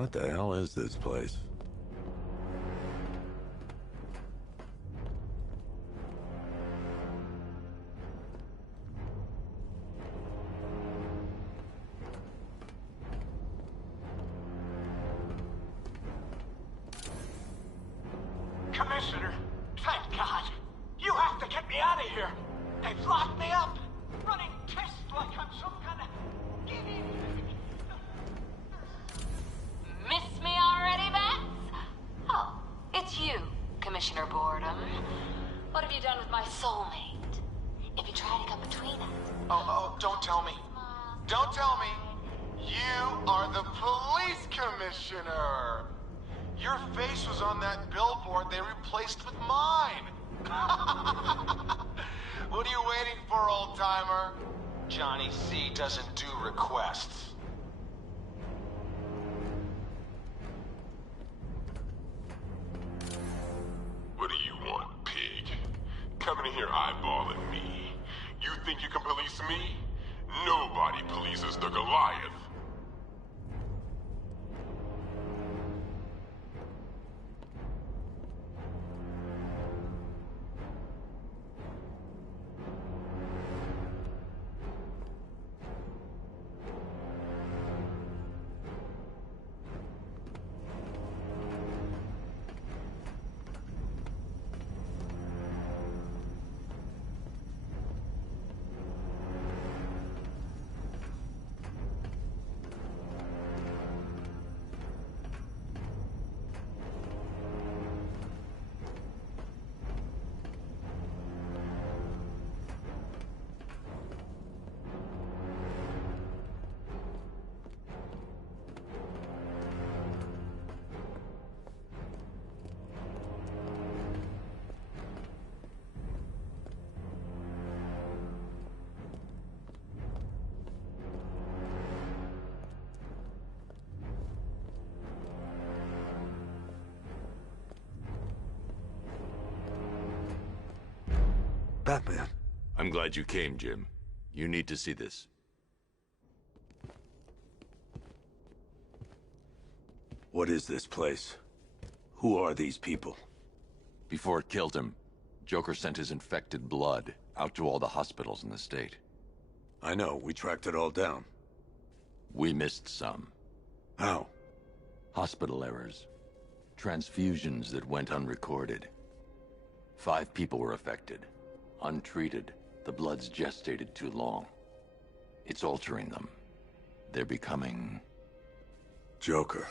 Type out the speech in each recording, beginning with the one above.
What the hell is this place? Commissioner, thank God. You have to get me out of here. They've locked me up, running tests like I'm some kind of guinea pig. Miss me already, Bats? Oh, it's you, Commissioner Boredom. What have you done with my soulmate? If you try to come between us... Oh, don't tell me. Don't tell me. You are the police commissioner. Your face was on that billboard they replaced with mine. What are you waiting for, old-timer? Johnny C doesn't do requests. What do you want, pig? Coming in here eyeballing me. You think you can police me? Nobody polices the Goliath. Batman. I'm glad you came, Jim. You need to see this. What is this place? Who are these people? Before it killed him, Joker sent his infected blood out to all the hospitals in the state. I know, we tracked it all down. We missed some. How? Hospital errors. Transfusions that went unrecorded. 5 people were affected. Untreated, the blood's gestated too long. It's altering them. They're becoming... Joker.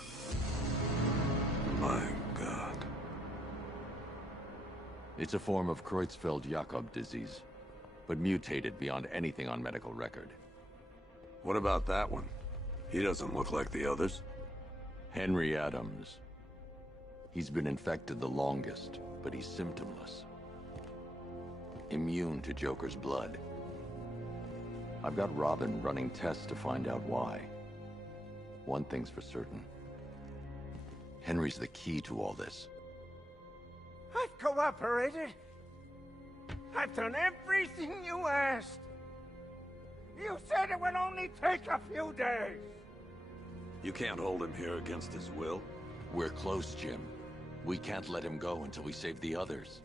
My God. It's a form of Creutzfeldt-Jakob disease, but mutated beyond anything on medical record. What about that one? He doesn't look like the others. Henry Adams. He's been infected the longest, but he's symptomless. Immune to Joker's blood. I've got Robin running tests to find out why. One thing's for certain. Henry's the key to all this. I've cooperated. I've done everything you asked. You said it would only take a few days. You can't hold him here against his will. We're close, Jim. We can't let him go until we save the others.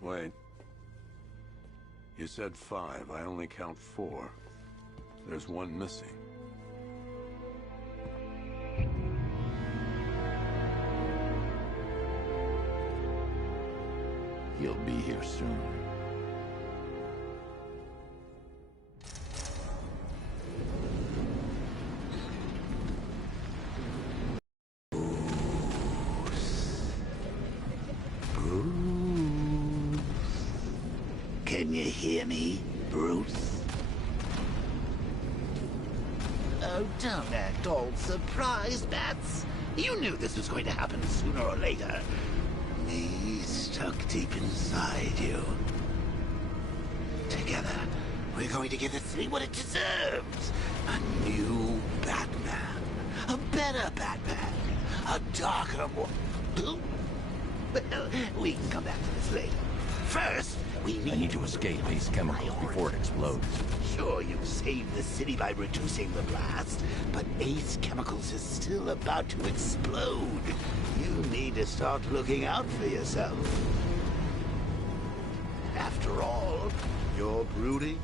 Wait. You said 5. I only count 4. There's one missing. He'll be here soon. Can you hear me, Bruce? Oh, don't act all surprised, Bats. You knew this was going to happen sooner or later. Me stuck deep inside you. Together, we're going to give the city what it deserves. A new Batman. A better Batman. A darker one. Well, we can come back to this later. First, we need... I need to escape these chemicals before it explodes. Sure, you've saved the city by reducing the blast, but Ace Chemicals is still about to explode. You need to start looking out for yourself. After all, you're brooding.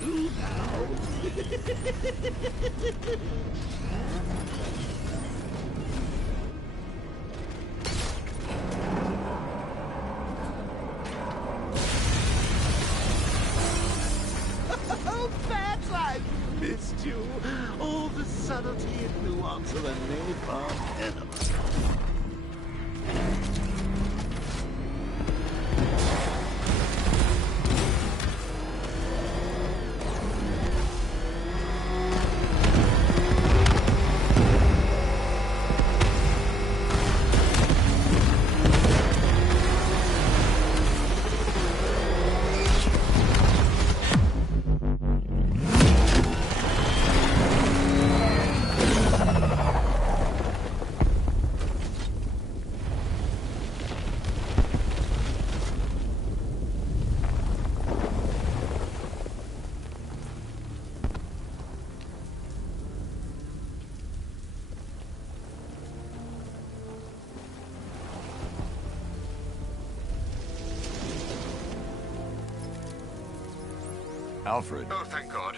Who now? Oh, Bats, I've missed you. All the subtlety and nuance of a napalm enema. Alfred. Oh, thank God.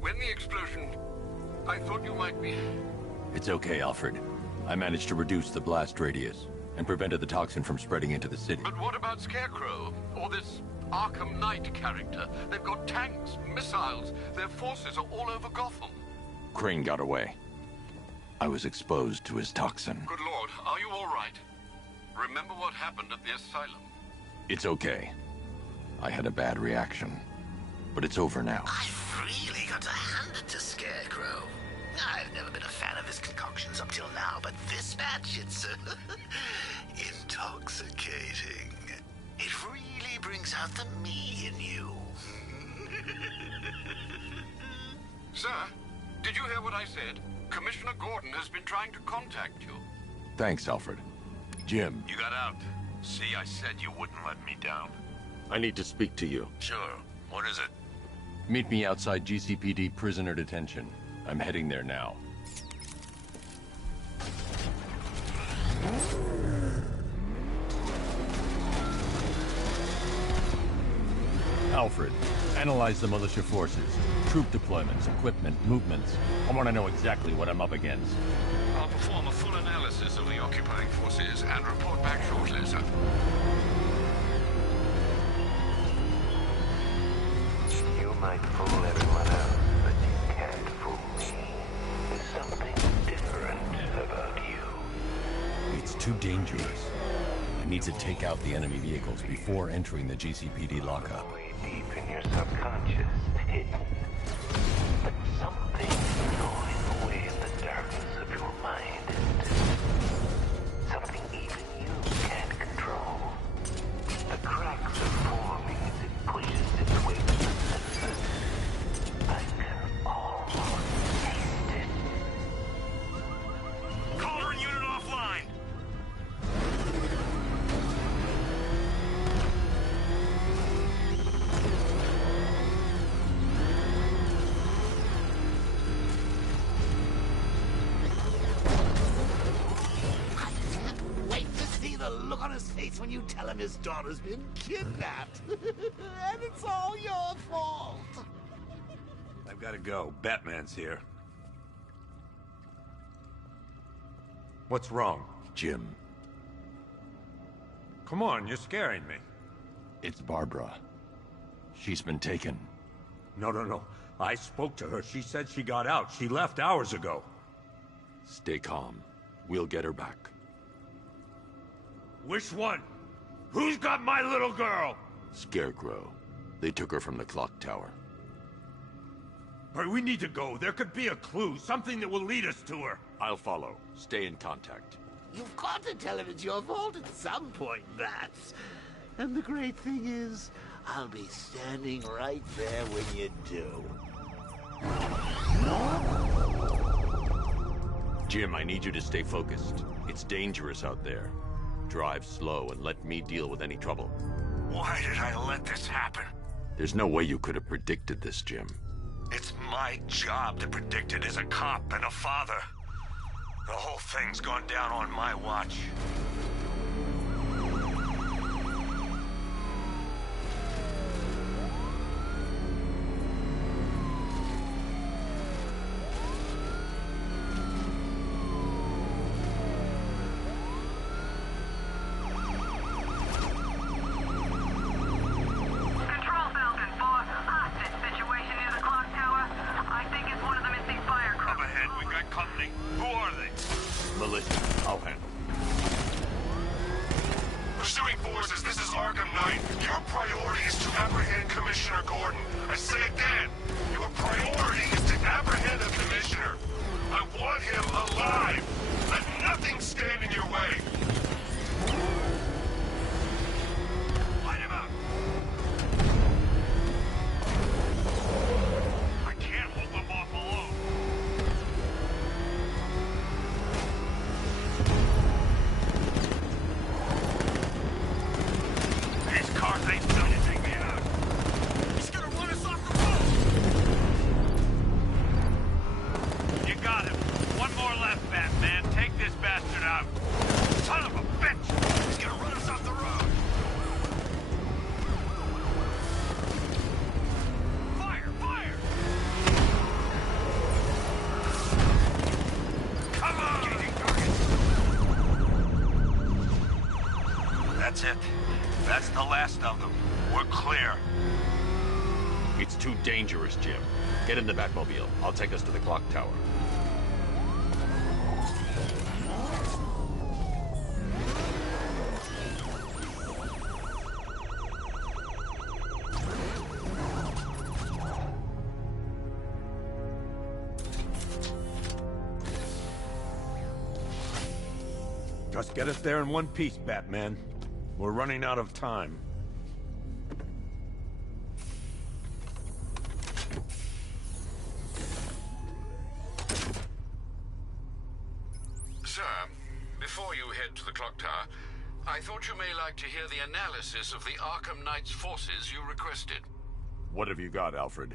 When the explosion... I thought you might be... It's okay, Alfred. I managed to reduce the blast radius and prevented the toxin from spreading into the city. But what about Scarecrow? Or this Arkham Knight character? They've got tanks, missiles. Their forces are all over Gotham. Crane got away. I was exposed to his toxin. Good Lord, are you all right? Remember what happened at the asylum? It's okay. I had a bad reaction. But it's over now. I've really got to hand it to Scarecrow. I've never been a fan of his concoctions up till now, but this batch, it's intoxicating. It really brings out the me in you. Sir, did you hear what I said? Commissioner Gordon has been trying to contact you. Thanks, Alfred. Jim. You got out. See, I said you wouldn't let me down. I need to speak to you. Sure. What is it? Meet me outside GCPD prisoner detention. I'm heading there now. Alfred, analyze the militia forces, troop deployments, equipment, movements. I want to know exactly what I'm up against. I'll perform a full analysis of the occupying forces and report back shortly, sir. You might fool everyone else, but you can't fool me. There's something different about you. It's too dangerous. I need to take out the enemy vehicles before entering the GCPD lockup. Way deep in your subconscious, hidden. But something gnawing away in the darkness of your mind. Something even you can't control. The cracks are forming as it pushes its way to the center. I can almost taste it. Caller and unit offline! Wait to see the look on his face when you tell him his daughter's been kidnapped. And it's all your fault. I've got to go. Batman's here. What's wrong? Jim, Come on, you're scaring me. it's Barbara. She's been taken. No. I spoke to her. She said she got out. She left hours ago. Stay calm. We'll get her back. Which one? Who's got my little girl? Scarecrow. They took her from the clock tower. Hurry, we need to go. There could be a clue, something that will lead us to her. I'll follow. Stay in contact. You've got to tell him it's your fault at some point, Bats. And the great thing is, I'll be standing right there when you do. Jim, I need you to stay focused. It's dangerous out there. Drive slow and let me deal with any trouble. Why did I let this happen? There's no way you could have predicted this, Jim. It's my job to predict it as a cop and a father. The whole thing's gone down on my watch. I'll handle. Pursuing forces, this is Arkham Knight. Your priority is to apprehend Commissioner Gordon. I say again, your priority is to apprehend the Commissioner. I want him alive. Let nothing stand in your way. Light him up. I can't hold them off alone. These cars ain't done to take me out. He's gonna run us off the road. You got him. One more left, Batman. Take this bastard out. Son of a bitch! He's gonna run us off the road. Fire! Fire! Come on! That's it. That's the last of them. We're clear. It's too dangerous, Jim. Get in the Batmobile. I'll take us to the clock tower. Just get us there in one piece, Batman. We're running out of time. Sir, before you head to the clock tower, I thought you may like to hear the analysis of the Arkham Knight's forces you requested. What have you got, Alfred?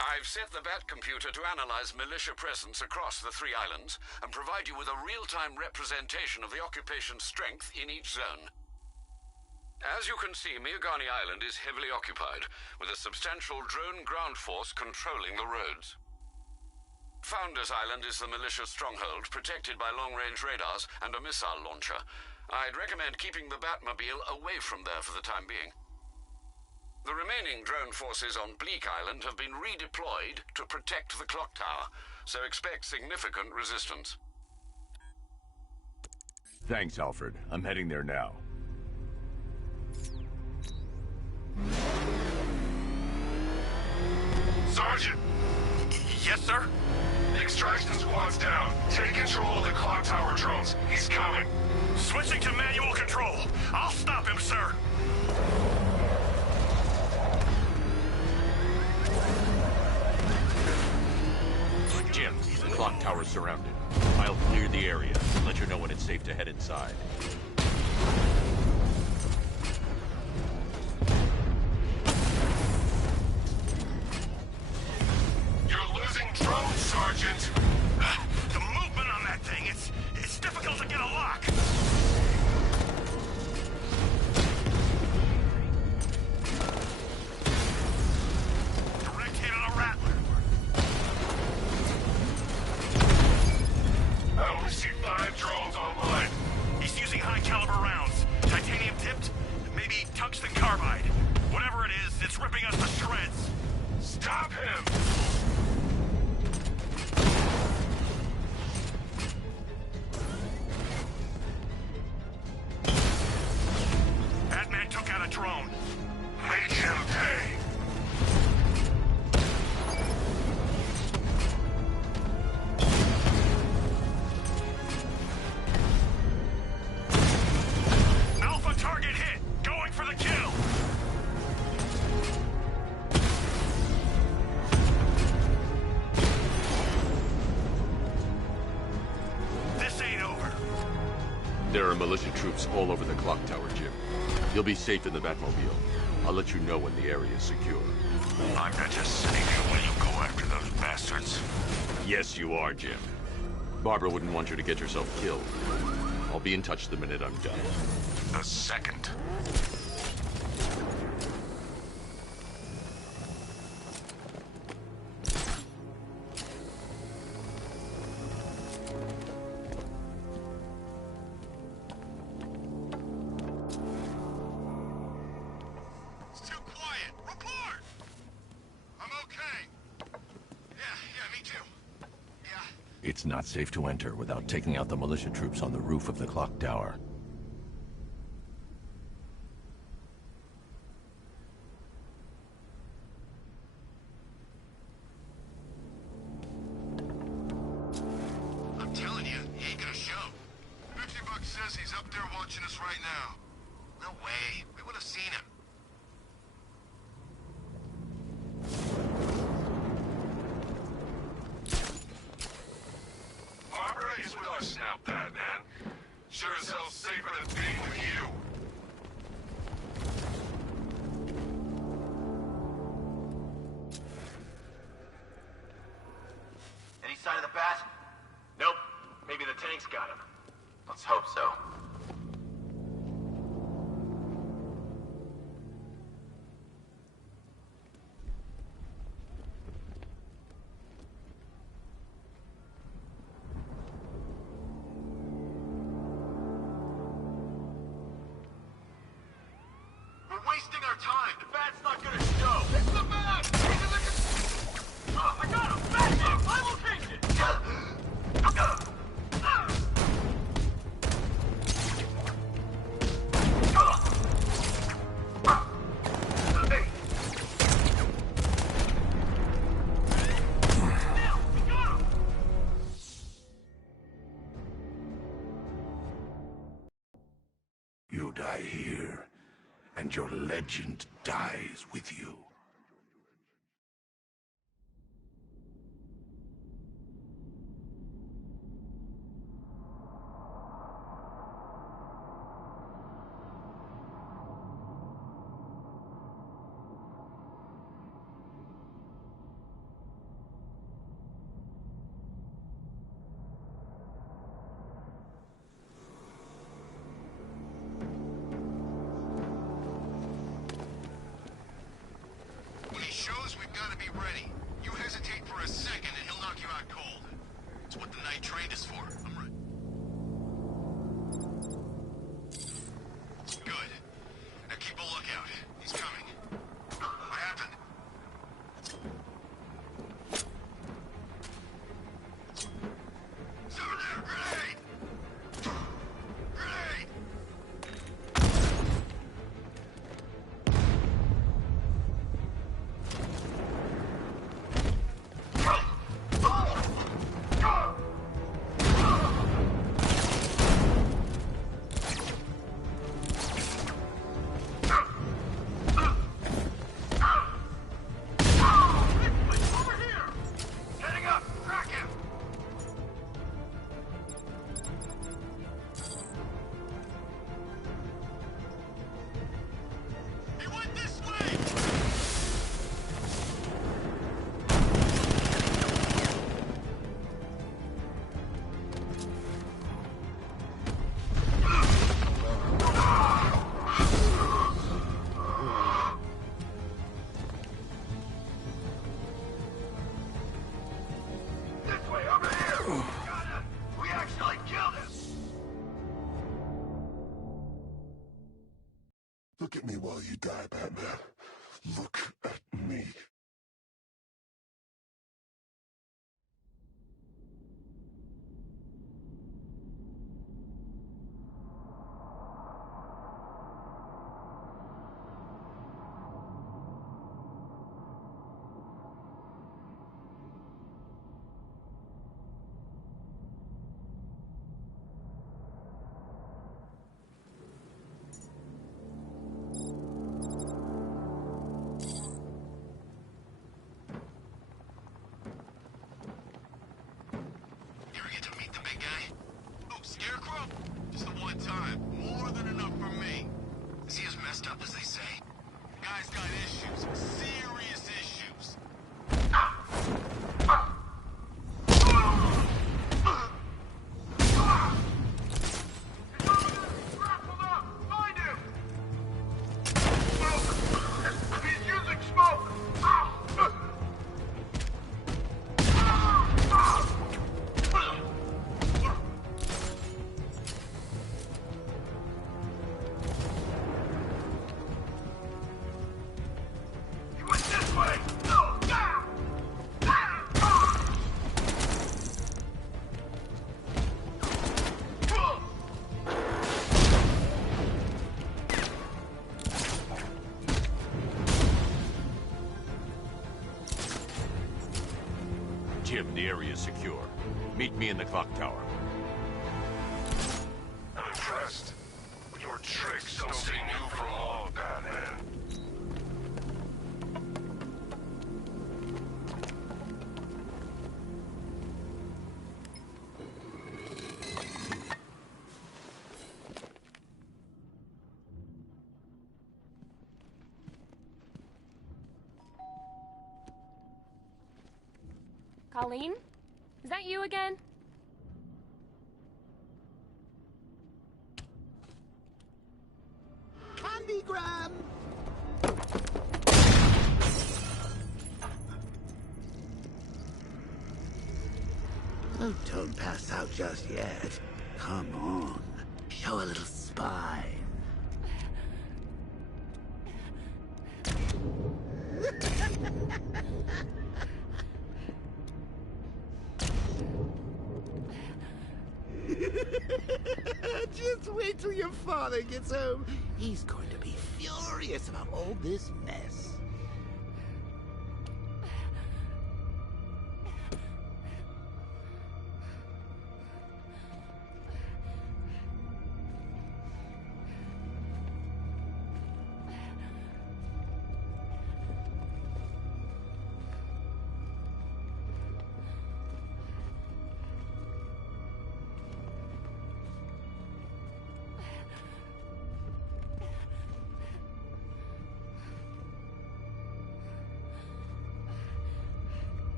I've set the Bat computer to analyze militia presence across the 3 islands and provide you with a real-time representation of the occupation's strength in each zone. As you can see, Miagani Island is heavily occupied, with a substantial drone ground force controlling the roads. Founders Island is the militia stronghold, protected by long-range radars and a missile launcher. I'd recommend keeping the Batmobile away from there for the time being. The remaining drone forces on Bleak Island have been redeployed to protect the clock tower, so expect significant resistance. Thanks, Alfred. I'm heading there now. Sergeant! Yes, sir? The extraction squad's down. Take control of the clock tower drones. He's coming. Switching to manual control. I'll stop him, sir. Jim, the clock tower's surrounded. I'll clear the area and let you know when it's safe to head inside. You're losing drones, Sergeant. The movement on that thing, it's difficult to get a lock. Direct hit on a rattler. I only see 5 drones online. He's using high There are militia troops all over the clock tower, Jim. You'll be safe in the Batmobile. I'll let you know when the area is secure. I'm not just sitting here while you go after those bastards. Yes, you are, Jim. Barbara wouldn't want you to get yourself killed. I'll be in touch the minute I'm done. The second. It's not safe to enter without taking out the militia troops on the roof of the clock tower. I'm telling you, he ain't gonna show. $50 says he's up there watching us right now. No way. We would have seen him. Barbara is with us now, Batman. Sure as hell safer than being with you. Any sign of the bat? Nope. Maybe the tank's got him. Let's hope so. We're wasting our time. The bat's not gonna show. It's the bat! He's in the... Oh, I got him! Bat him! My location! You die here, and your legend dies with you. When he shows, we've got to be ready. You hesitate for a second and he'll knock you out cold. It's what the night trained us for. I'm ready. Good. Now keep a lookout. He's coming. What happened? It's over there! Grenade! Grenade! Over here! Heading up! Track him! He went this way! This way, over here! Got him! We actually killed him! Look at me while you die, Batman. Look at me. me in the clock tower. I'm impressed. But your tricks don't stay new for long, Batman. Colleen? Is that you again? Candygram! Oh, don't pass out just yet. Come on. Show a little spine. Just wait till your father gets home. He's going to be furious about all this mess.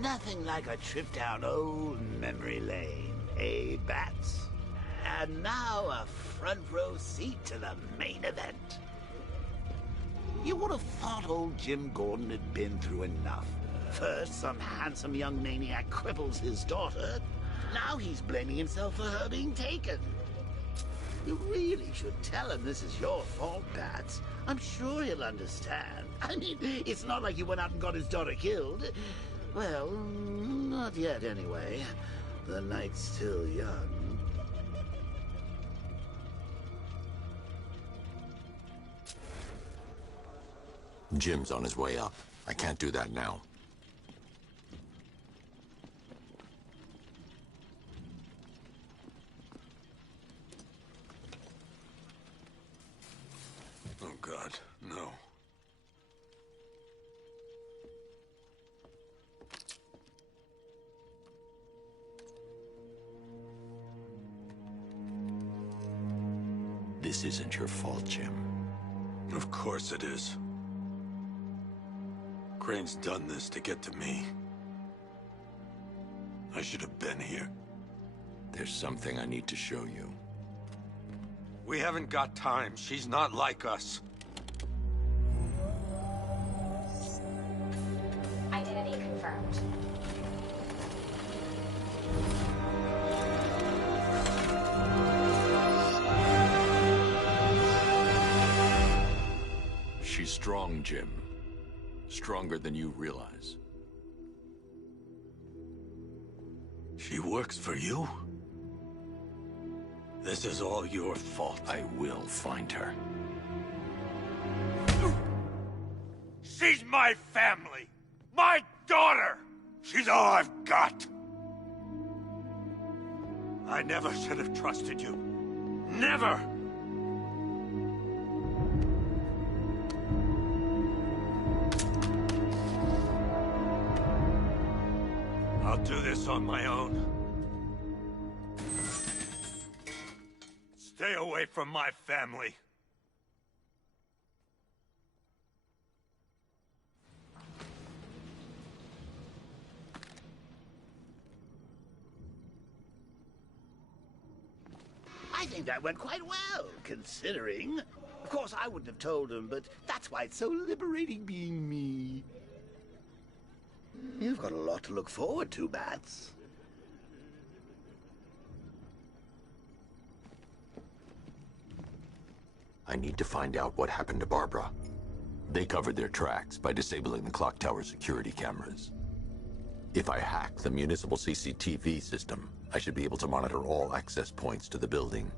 Nothing like a trip down old memory lane, eh, Bats? And now a front row seat to the main event. You would have thought old Jim Gordon had been through enough. First, some handsome young maniac cripples his daughter. Now he's blaming himself for her being taken. You really should tell him this is your fault, Bats. I'm sure he'll understand. I mean, it's not like you went out and got his daughter killed. Well, not yet anyway. The night's still young. Jim's on his way up. I can't do that now. Oh, God, no. This isn't your fault, Jim. Of course it is. Crane's done this to get to me. I should have been here. There's something I need to show you. We haven't got time. She's not like us. Identity confirmed. She's strong, Jim. Stronger than you realize. She works for you? This is all your fault. I will find her. She's my family! My daughter! She's all I've got! I never should have trusted you. Never! I'll do this on my own. Stay away from my family. I think that went quite well, considering. Of course, I wouldn't have told him, but that's why it's so liberating being me. You've got a lot to look forward to, Bats. I need to find out what happened to Barbara. They covered their tracks by disabling the clock tower security cameras. If I hack the municipal CCTV system, I should be able to monitor all access points to the building.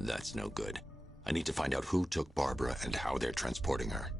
That's no good. I need to find out who took Barbara and how they're transporting her.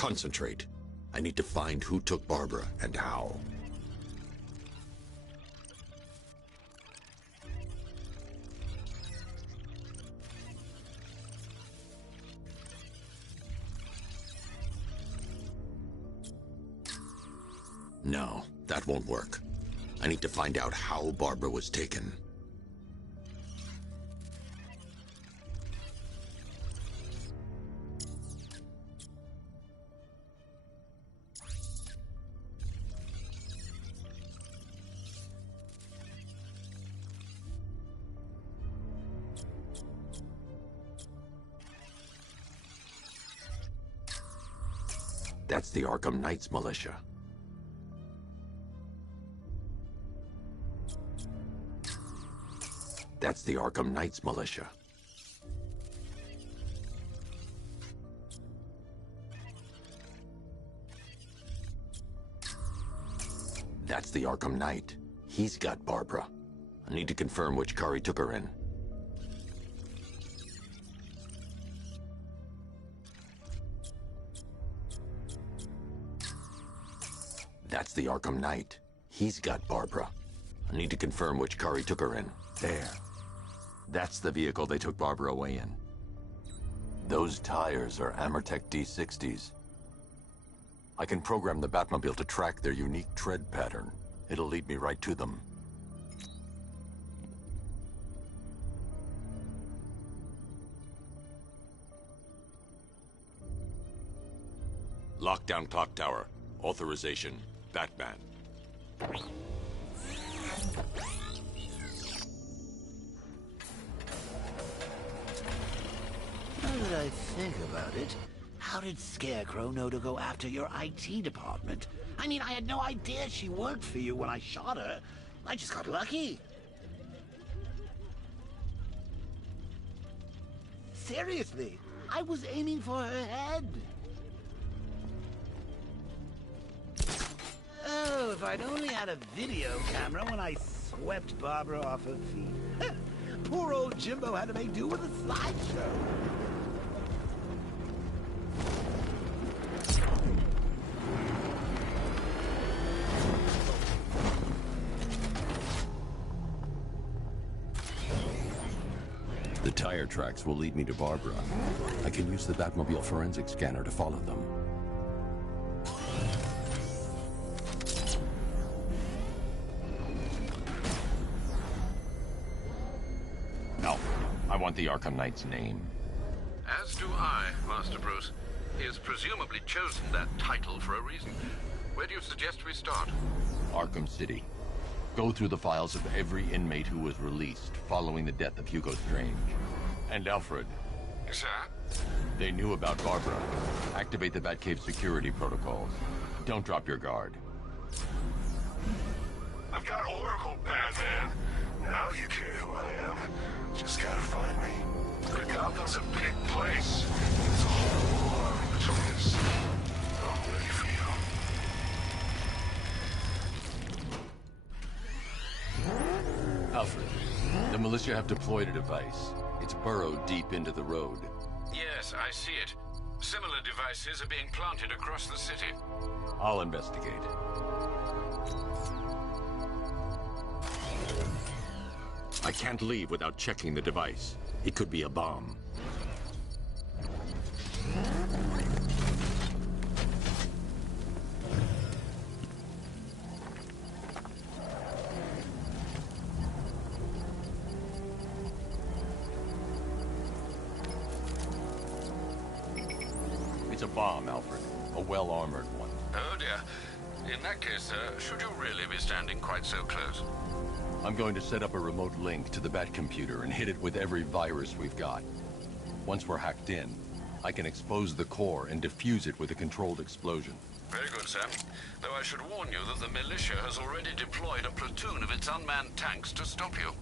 Concentrate. I need to find who took Barbara and how. No, that won't work. I need to find out how Barbara was taken. That's the Arkham Knights militia. That's the Arkham Knights militia. That's the Arkham Knight. He's got Barbara. I need to confirm which car he took her in. That's the Arkham Knight. He's got Barbara. I need to confirm which car he took her in. There. That's the vehicle they took Barbara away in. Those tires are Amertech D60s. I can program the Batmobile to track their unique tread pattern. It'll lead me right to them. Lockdown clock tower. Authorization. Batman. Now that I think about it, how did Scarecrow know to go after your IT department? I mean, I had no idea she worked for you when I shot her. I just got lucky. Seriously, I was aiming for her head. Oh, if I'd only had a video camera when I swept Barbara off her feet. Poor old Jimbo had to make do with a slideshow. The tire tracks will lead me to Barbara. I can use the Batmobile forensic scanner to follow them. want the Arkham Knight's name. As do I, Master Bruce. He has presumably chosen that title for a reason. Where do you suggest we start? Arkham City. Go through the files of every inmate who was released following the death of Hugo Strange. And Alfred. Sir? They knew about Barbara. Activate the Batcave security protocols. Don't drop your guard. I've got Oracle, Batman. Now you care who I am. Just gotta find me. Gotham's a big place. There's a whole army between us. I'm ready for you. Alfred, the militia have deployed a device. It's burrowed deep into the road. Yes, I see it. Similar devices are being planted across the city. I'll investigate. I can't leave without checking the device. It could be a bomb. It's a bomb, Alfred. A well-armored one. Oh dear. In that case, should you really be standing quite so close? I'm going to set up a remote link to the Batcomputer and hit it with every virus we've got. Once we're hacked in, I can expose the core and defuse it with a controlled explosion. Very good, sir. Though I should warn you that the militia has already deployed a platoon of its unmanned tanks to stop you.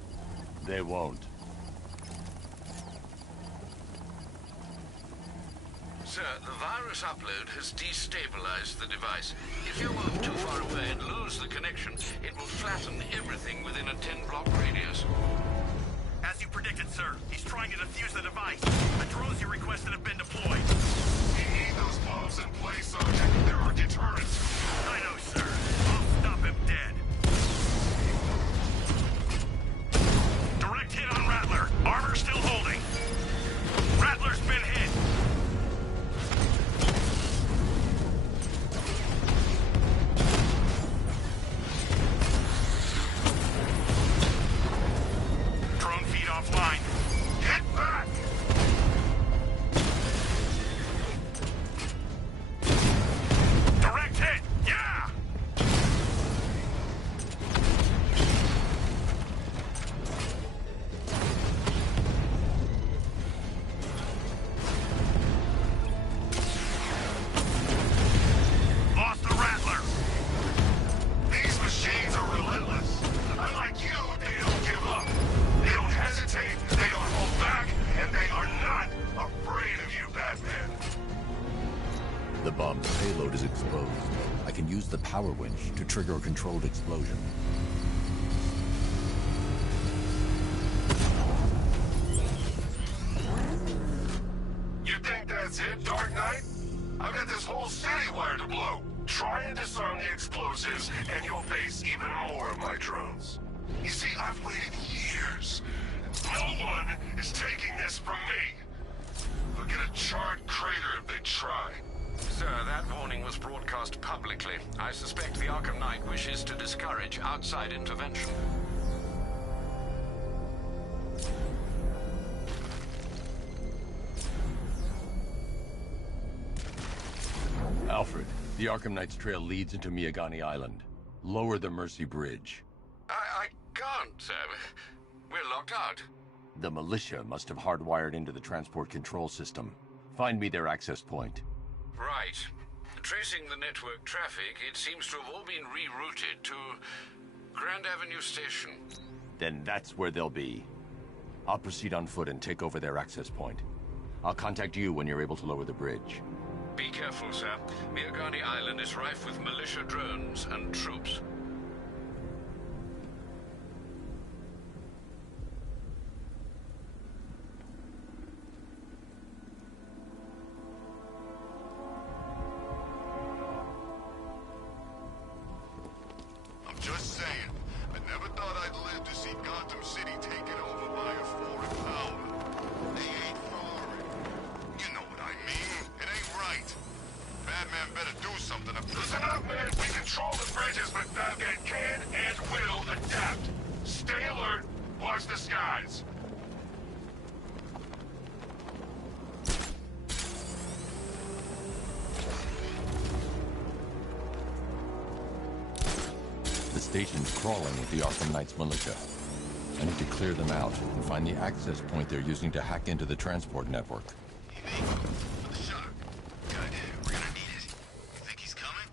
They won't. Sir, the virus upload has destabilized the device. If you move too far away and lose the connection, it will flatten everything within a 10-block radius. As you predicted, sir, he's trying to defuse the device. The drones you requested have been deployed. We need those bombs in place, Sergeant. There are deterrents. I know, sir. I'll stop him dead. Direct hit on Rattler. Armor still holding. Rattler's been hit. Drone feed offline. Get back! Direct hit. Yeah! Lost the Rattler. These machines are relentless. Unlike you, they don't give up. They don't hesitate, they don't hold back, and they are not afraid of you, Batman. The bomb's payload is exposed. I can use the power winch to trigger a controlled explosion. You think that's it, Dark Knight? I've got this whole city wired to blow. Try and disarm the explosives, and you'll face even more of my drones. You see, I've waited years. No one is taking this from me. They'll get a charred crater if they try. Sir, that warning was broadcast publicly. I suspect the Arkham Knight wishes to discourage outside intervention. Alfred, the Arkham Knight's trail leads into Miagani Island. Lower the Mercy Bridge. I can't, sir. We're locked out. The militia must have hardwired into the transport control system. Find me their access point. Right. Tracing the network traffic, it seems to have all been rerouted to Grand Avenue Station. Then that's where they'll be. I'll proceed on foot and take over their access point. I'll contact you when you're able to lower the bridge. Be careful, sir. Miagani Island is rife with militia drones and troops. I'm just saying, I never thought I'd live to see Gotham City taken over by a foreign power. They ain't foreign. You know what I mean. It ain't right. Batman better do something. Listen up, man. We control the bridges, but Batman can and will adapt. Stay alert. Watch the skies. station's crawling with the Arkham Knight's militia. I need to clear them out and find the access point they're using to hack into the transport network. With the shock. Good. We're gonna need it. You think he's coming?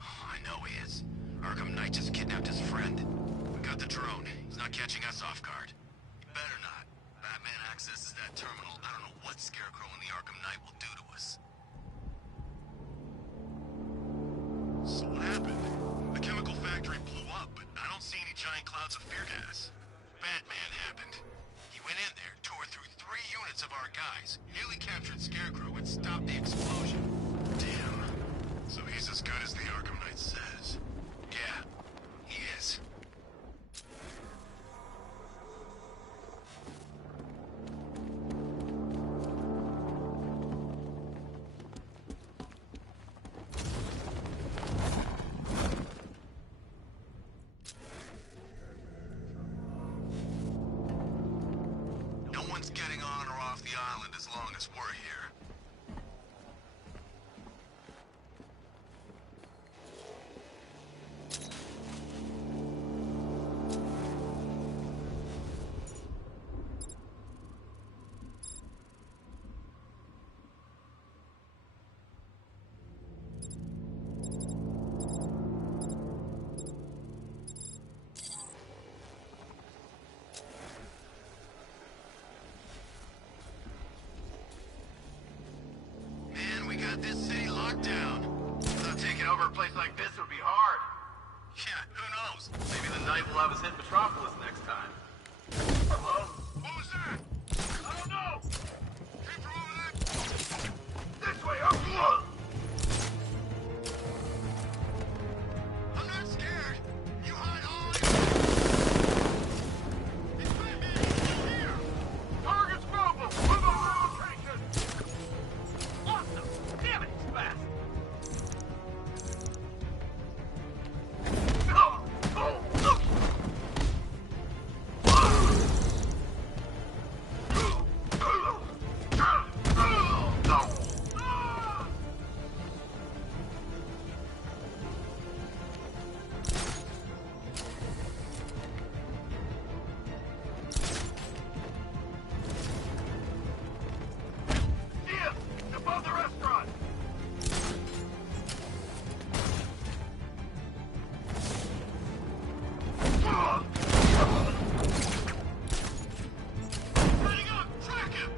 Oh, I know he is. Arkham Knight just kidnapped his friend. We got the drone. He's not catching us off guard. He better not. Batman accesses that terminal. I don't know what Scarecrow and the Arkham Knight will do to us. So what happened? The chemical factory blew up, but I don't see any giant clouds of fear gas. Batman happened. He went in there, tore through 3 units of our guys, nearly captured Scarecrow, and stopped the explosion. Damn. So he's as good as the Arkham Knight says. Yeah, he is. No one's getting on or off the island as long as we're here. Man, we got this city locked down. Thought taking over a place like this would be hard. Yeah, who knows? Maybe the Knight will have us hit Metropolis next time. Hello? What was that? I don't know! Came from over there! This way, up! I'm not scared! You hide all It's Batman! He's here! Target's mobile! Move over location! Awesome! Damn it, he's fast! Above the restaurant! Running up! Track him!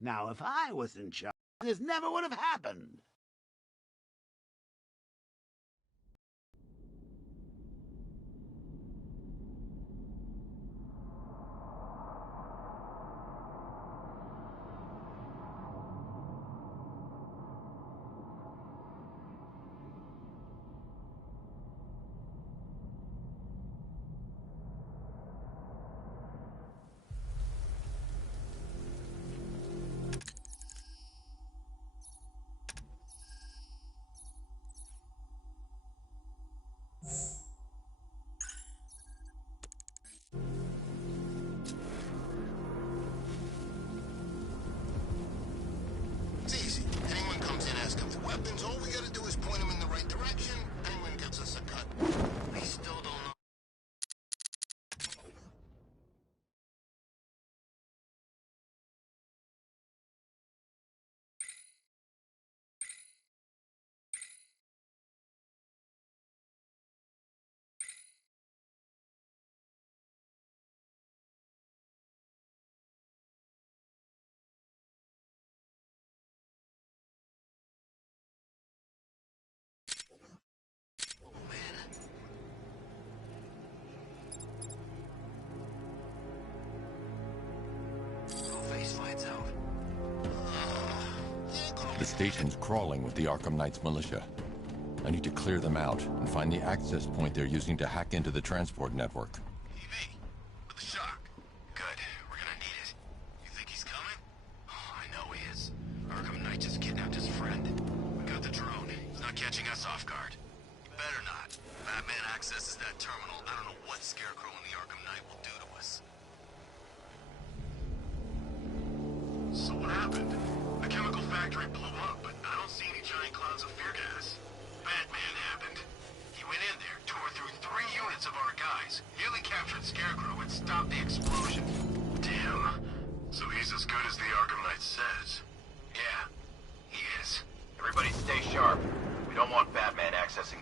Now, if I was in charge, this never would have happened. It's easy. Anyone comes in asking for weapons, all we gotta do is point them in the right direction. Anyone gets us a cut. We still don't know. The station's crawling with the Arkham Knight's militia. I need to clear them out and find the access point they're using to hack into the transport network. TV, with the shock. Good, we're gonna need it. You think he's coming? Oh, I know he is. Arkham Knight just kidnapped his friend. We got the drone. He's not catching us off guard. He better not. Batman accesses that terminal, I don't know what Scarecrow and the Arkham Knight will do to us. So what happened? The chemical factory blew up, but I don't see any giant clouds of fear gas. Batman happened. He went in there, tore through 3 units of our guys, nearly captured Scarecrow, and stopped the explosion. Damn. So he's as good as the Arkham Knight says. Yeah, he is. Everybody stay sharp. We don't want Batman accessing.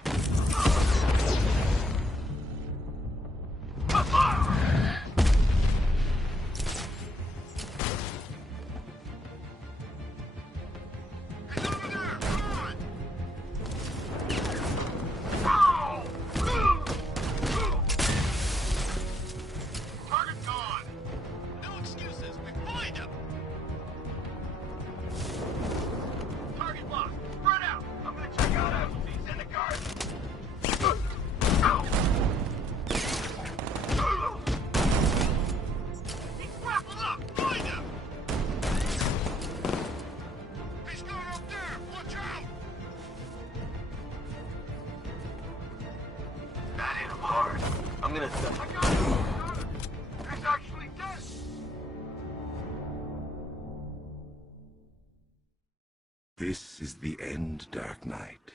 This is the end, Dark Knight.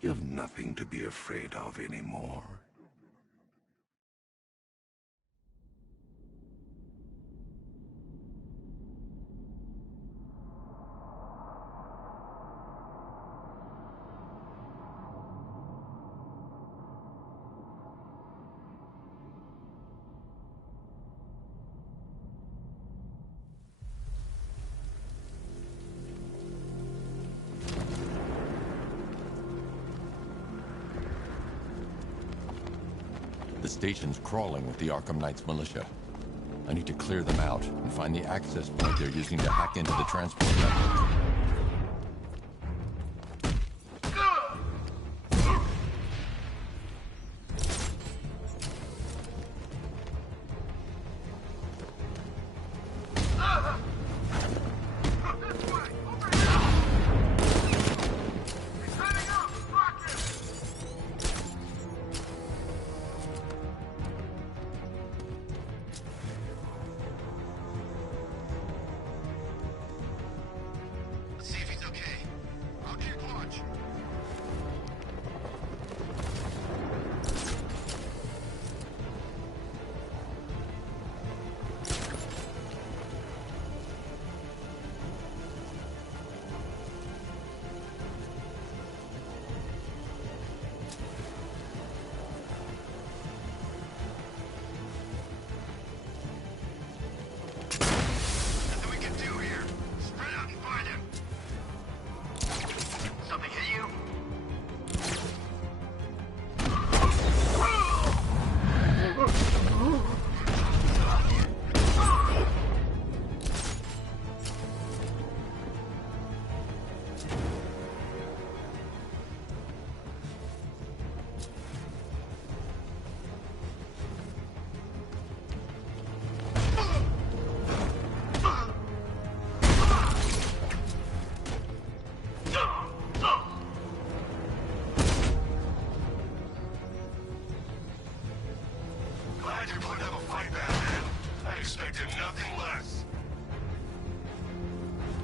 You've nothing to be afraid of anymore. The station's crawling with the Arkham Knight's militia. I need to clear them out and find the access point they're using to hack into the transport network.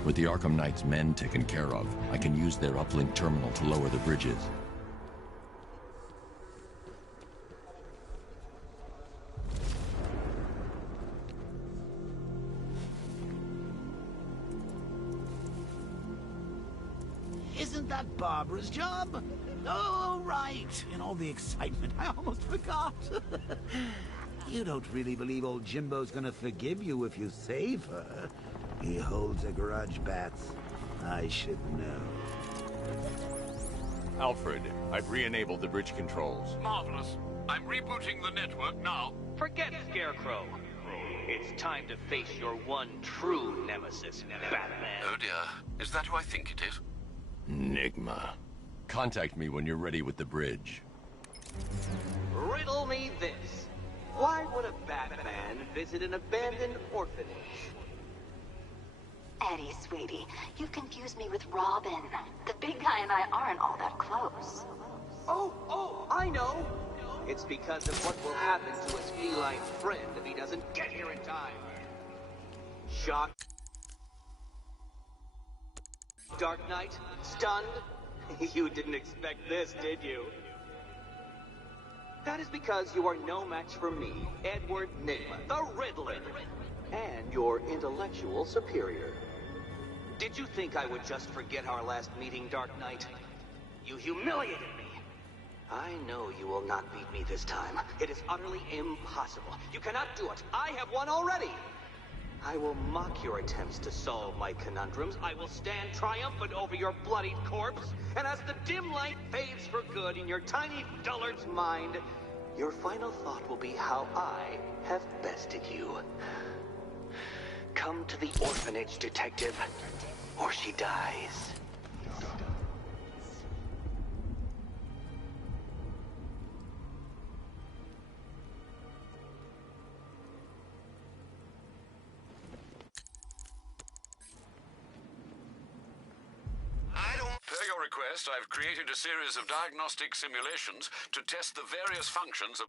With the Arkham Knight's men taken care of, I can use their uplink terminal to lower the bridges. Isn't that Barbara's job? Oh, right. In all the excitement, I almost forgot. You don't really believe old Jimbo's gonna forgive you if you save her. He holds a grudge, Bats. I should know. Alfred, I've re-enabled the bridge controls. Marvelous. I'm rebooting the network now. Forget Scarecrow. It's time to face your one true nemesis, Batman. Oh dear. Is that who I think it is? Enigma. Contact me when you're ready with the bridge. Riddle me this. Why would a Batman visit an abandoned orphanage? Eddie, sweetie, you've confused me with Robin. The big guy and I aren't all that close. Oh, I know! It's because of what will happen to his feline friend if he doesn't get here in time. Shock. Dark Knight? Stunned? You didn't expect this, did you? That is because you are no match for me, Edward Nygma, the Riddler, and your intellectual superior. Did you think I would just forget our last meeting, Dark Knight? You humiliated me. I know you will not beat me this time. It is utterly impossible. You cannot do it. I have won already. I will mock your attempts to solve my conundrums. I will stand triumphant over your bloodied corpse. And as the dim light fades for good in your tiny dullard's mind, your final thought will be how I have bested you. Come to the orphanage, detective, or she dies. Per your request, I've created a series of diagnostic simulations to test the various functions of...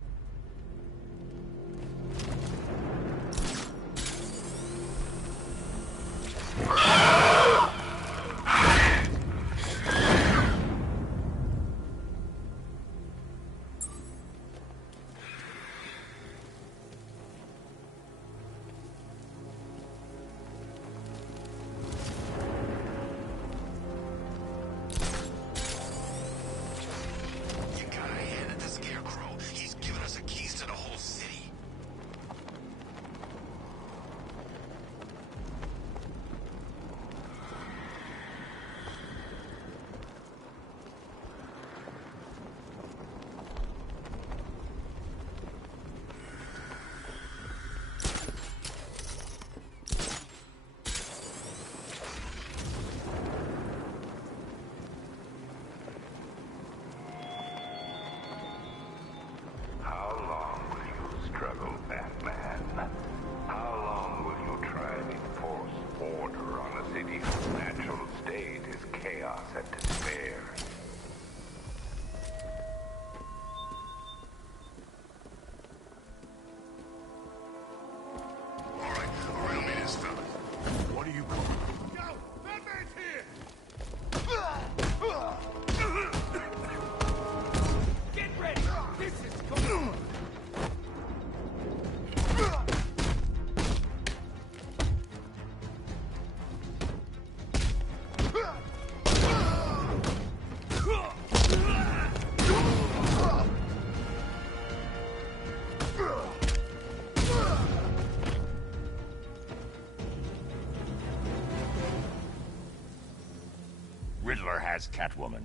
Riddler has Catwoman.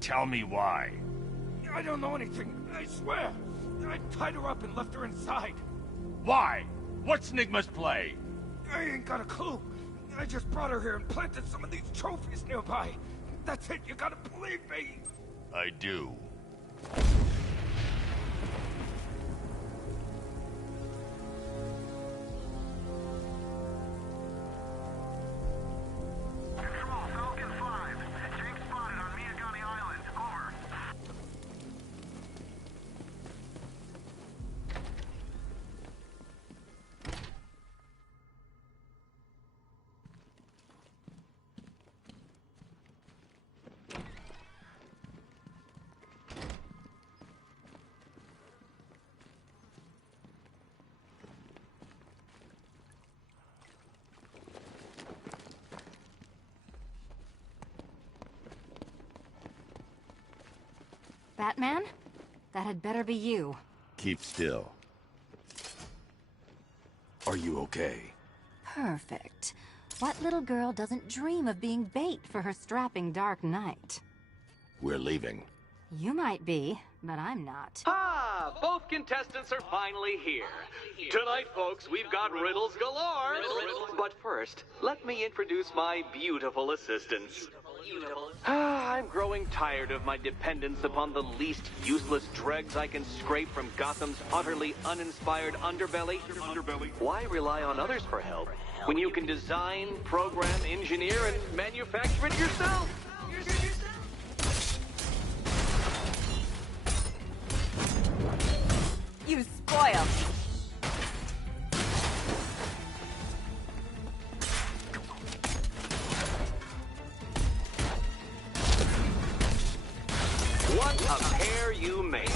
Tell me why. I don't know anything, I swear. I tied her up and left her inside. Why? What's Nygma's play? I ain't got a clue. I just brought her here and planted some of these trophies nearby. That's it, you gotta believe me. I do. Batman? That had better be you. Keep still. Are you okay? Perfect. What little girl doesn't dream of being bait for her strapping Dark Knight? We're leaving. You might be, but I'm not. Ah, both contestants are finally here. Tonight, folks, we've got riddles galore. But first, let me introduce my beautiful assistants. I'm growing tired of my dependence upon the least useless dregs I can scrape from Gotham's utterly uninspired underbelly. Why rely on others for help when you can design, program, engineer, and manufacture it yourself? You spoiled. What a pair you make.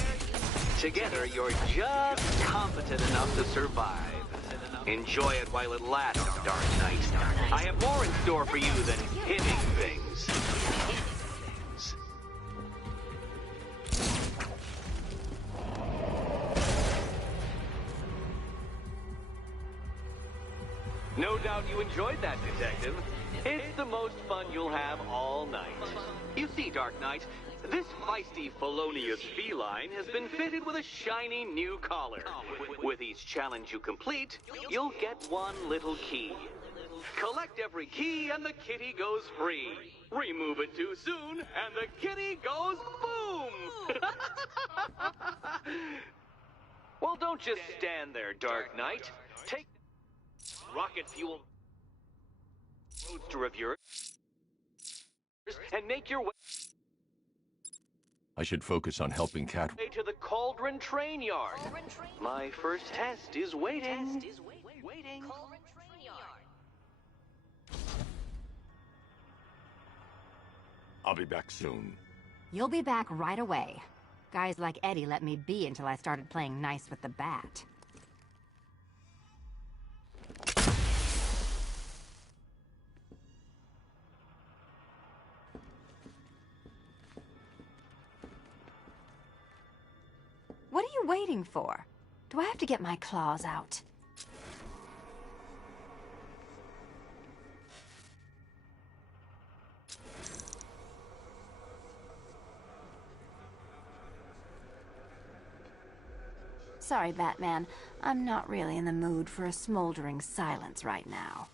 Together, you're just competent enough to survive. Enjoy it while it lasts, Dark Knight. I have more in store for you than hitting things. No doubt you enjoyed that, Detective. It's the most fun you'll have all night. You see, Dark Knight, this feisty, felonious feline has been fitted with a shiny new collar. With each challenge you complete, you'll get one little key. Collect every key and the kitty goes free. Remove it too soon and the kitty goes boom! Well, don't just stand there, Dark Knight. Take rocket fuel roadster of yours and make your way I should focus on helping Cat. to the Cauldron Train Yard. My first test is waiting. I'll be back soon. You'll be back right away. Guys like Eddie let me be until I started playing nice with the bat. What are you waiting for? Do I have to get my claws out? Sorry, Batman. I'm not really in the mood for a smoldering silence right now.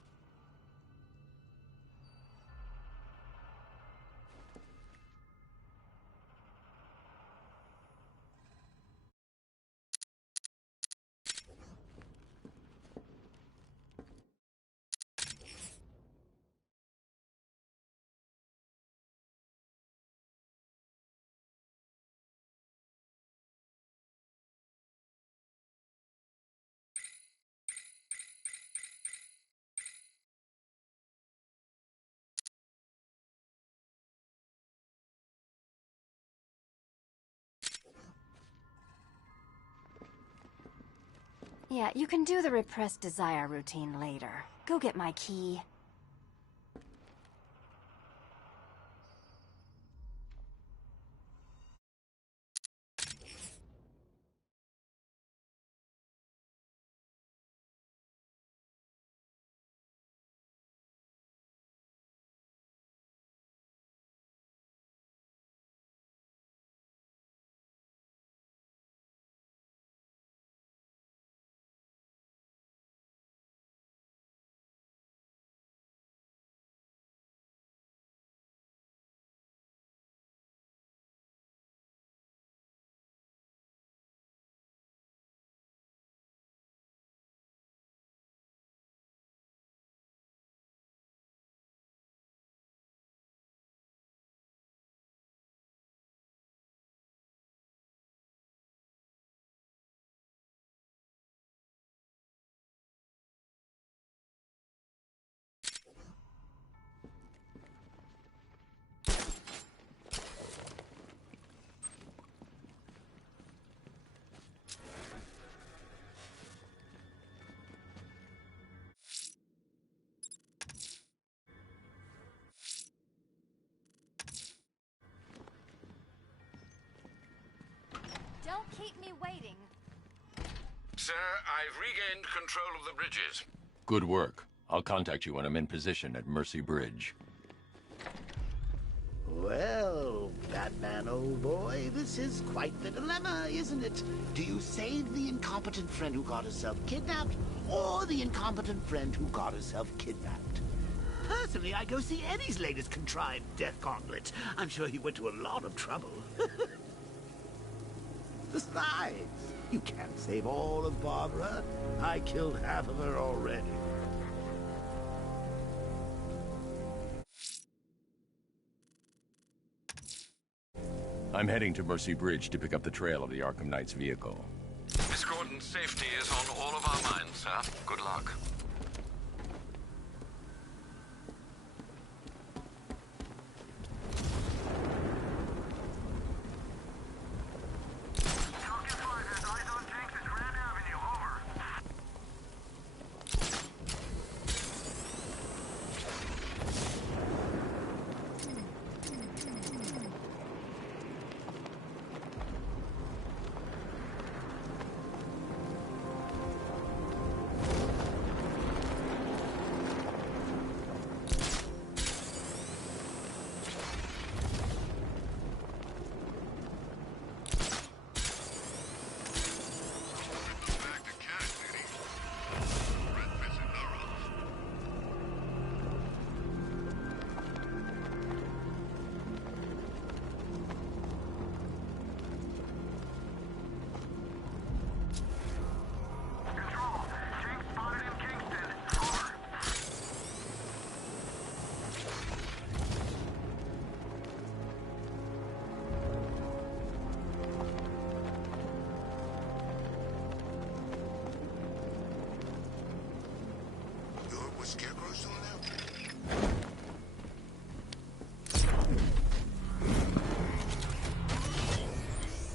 Yeah, you can do the repressed desire routine later. Go get my key. Don't keep me waiting. Sir, I've regained control of the bridges. Good work. I'll contact you when I'm in position at Mercy Bridge. Well, Batman, old boy, this is quite the dilemma, isn't it? Do you save the incompetent friend who got herself kidnapped, or the incompetent friend who got herself kidnapped? Personally, I go see Eddie's latest contrived death gauntlet. I'm sure he went to a lot of trouble. Besides, you can't save all of Barbara. I killed half of her already. I'm heading to Mercy Bridge to pick up the trail of the Arkham Knight's vehicle. Miss Gordon's safety is on all of our minds, sir. Good luck.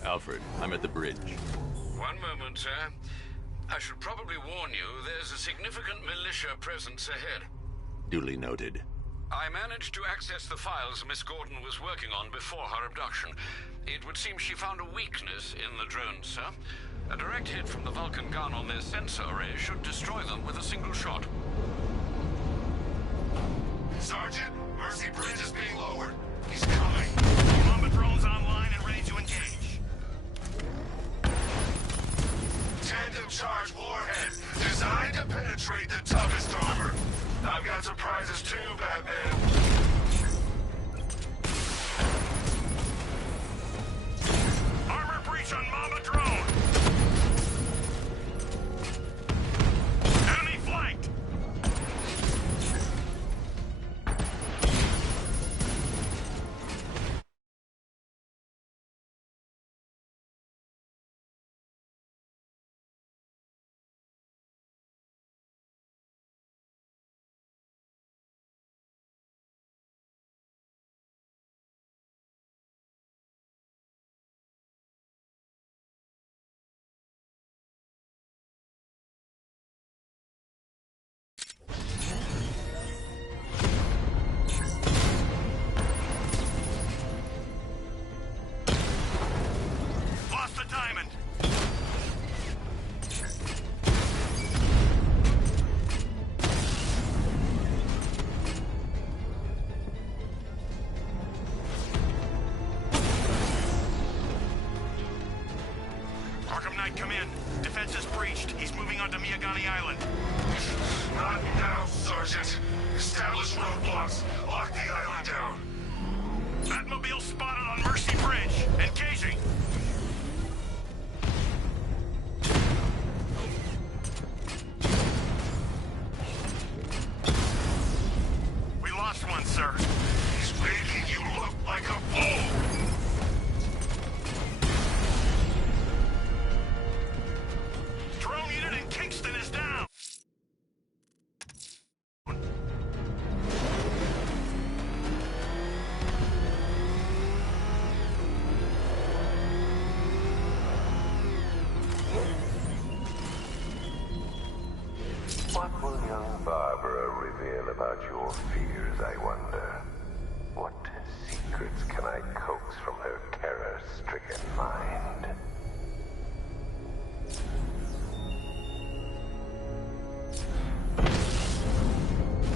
Alfred, I'm at the bridge. One moment, sir. I should probably warn you, there's a significant militia presence ahead. Duly noted. I managed to access the files Miss Gordon was working on before her abduction. It would seem she found a weakness in the drones, sir. A direct hit from the Vulcan gun on their sensor array should destroy them with a single shot. Sergeant, Mercy Bridge is being lowered. He's coming. Mamba drones online and ready to engage. Tandem charge warhead, designed to penetrate the toughest armor. I've got surprises too, Batman. Armor breach on Mamba drone. Enemy flanked. Lost the diamond. Arkham Knight, come in. Defense is breached. He's moving onto Miyagani Island. Not now, Sergeant. Establish roadblocks. Lock the island down. Batmobile spotted on Mercy Bridge. Engaging. We lost one, sir. He's making you look like a fool. Drone unit in Kingston is down. What will young Barbara reveal about your fears, I wonder? What secrets can I coax from her terror-stricken mind?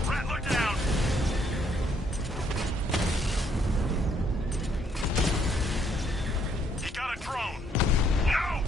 Rattler down. He got a drone. No!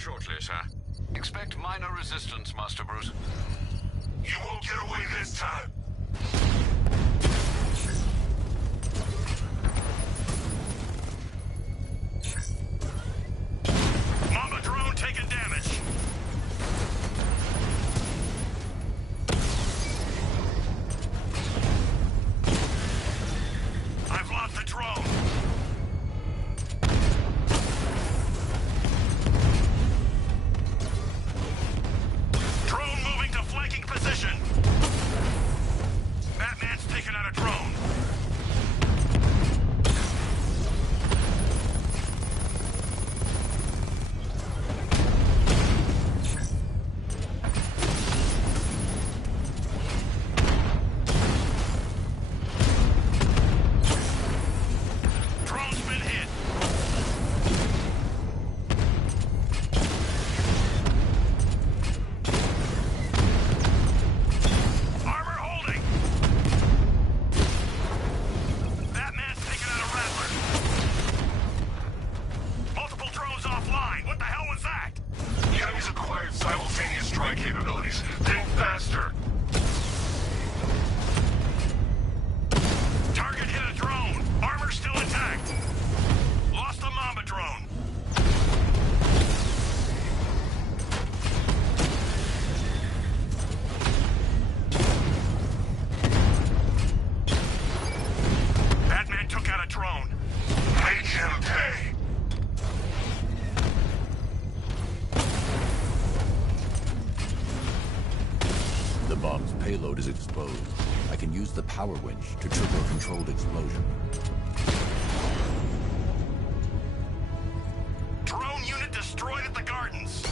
shortly, sir. Expect minor resistance, Master Bruce. You won't get away this time. Mama drone taking damage. I've lost the drone. Drone moving to flanking position. Batman's taking out a drone. Drone's been hit. Armor holding. Batman's taking out a Rattler. Multiple drones offline. What the hell was that? The enemy's acquired simultaneous strike capabilities. Think faster. Target hit a drone. Armor still intact. Lost the Mamba drone. Batman took out a drone. Make him pay. The bomb's payload is exposed. I can use the power winch to trigger a controlled explosion. Drone unit destroyed at the gardens.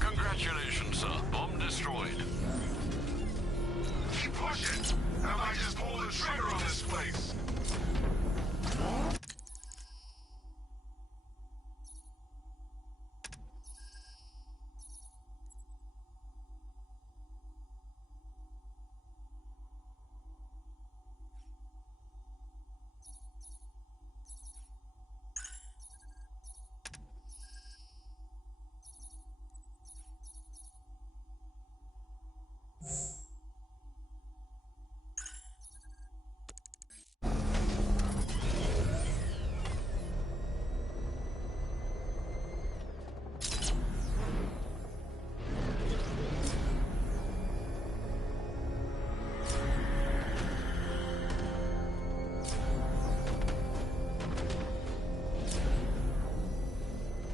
Congratulations, sir. Bomb destroyed. Keep pushing. I might just pull the trigger on this place.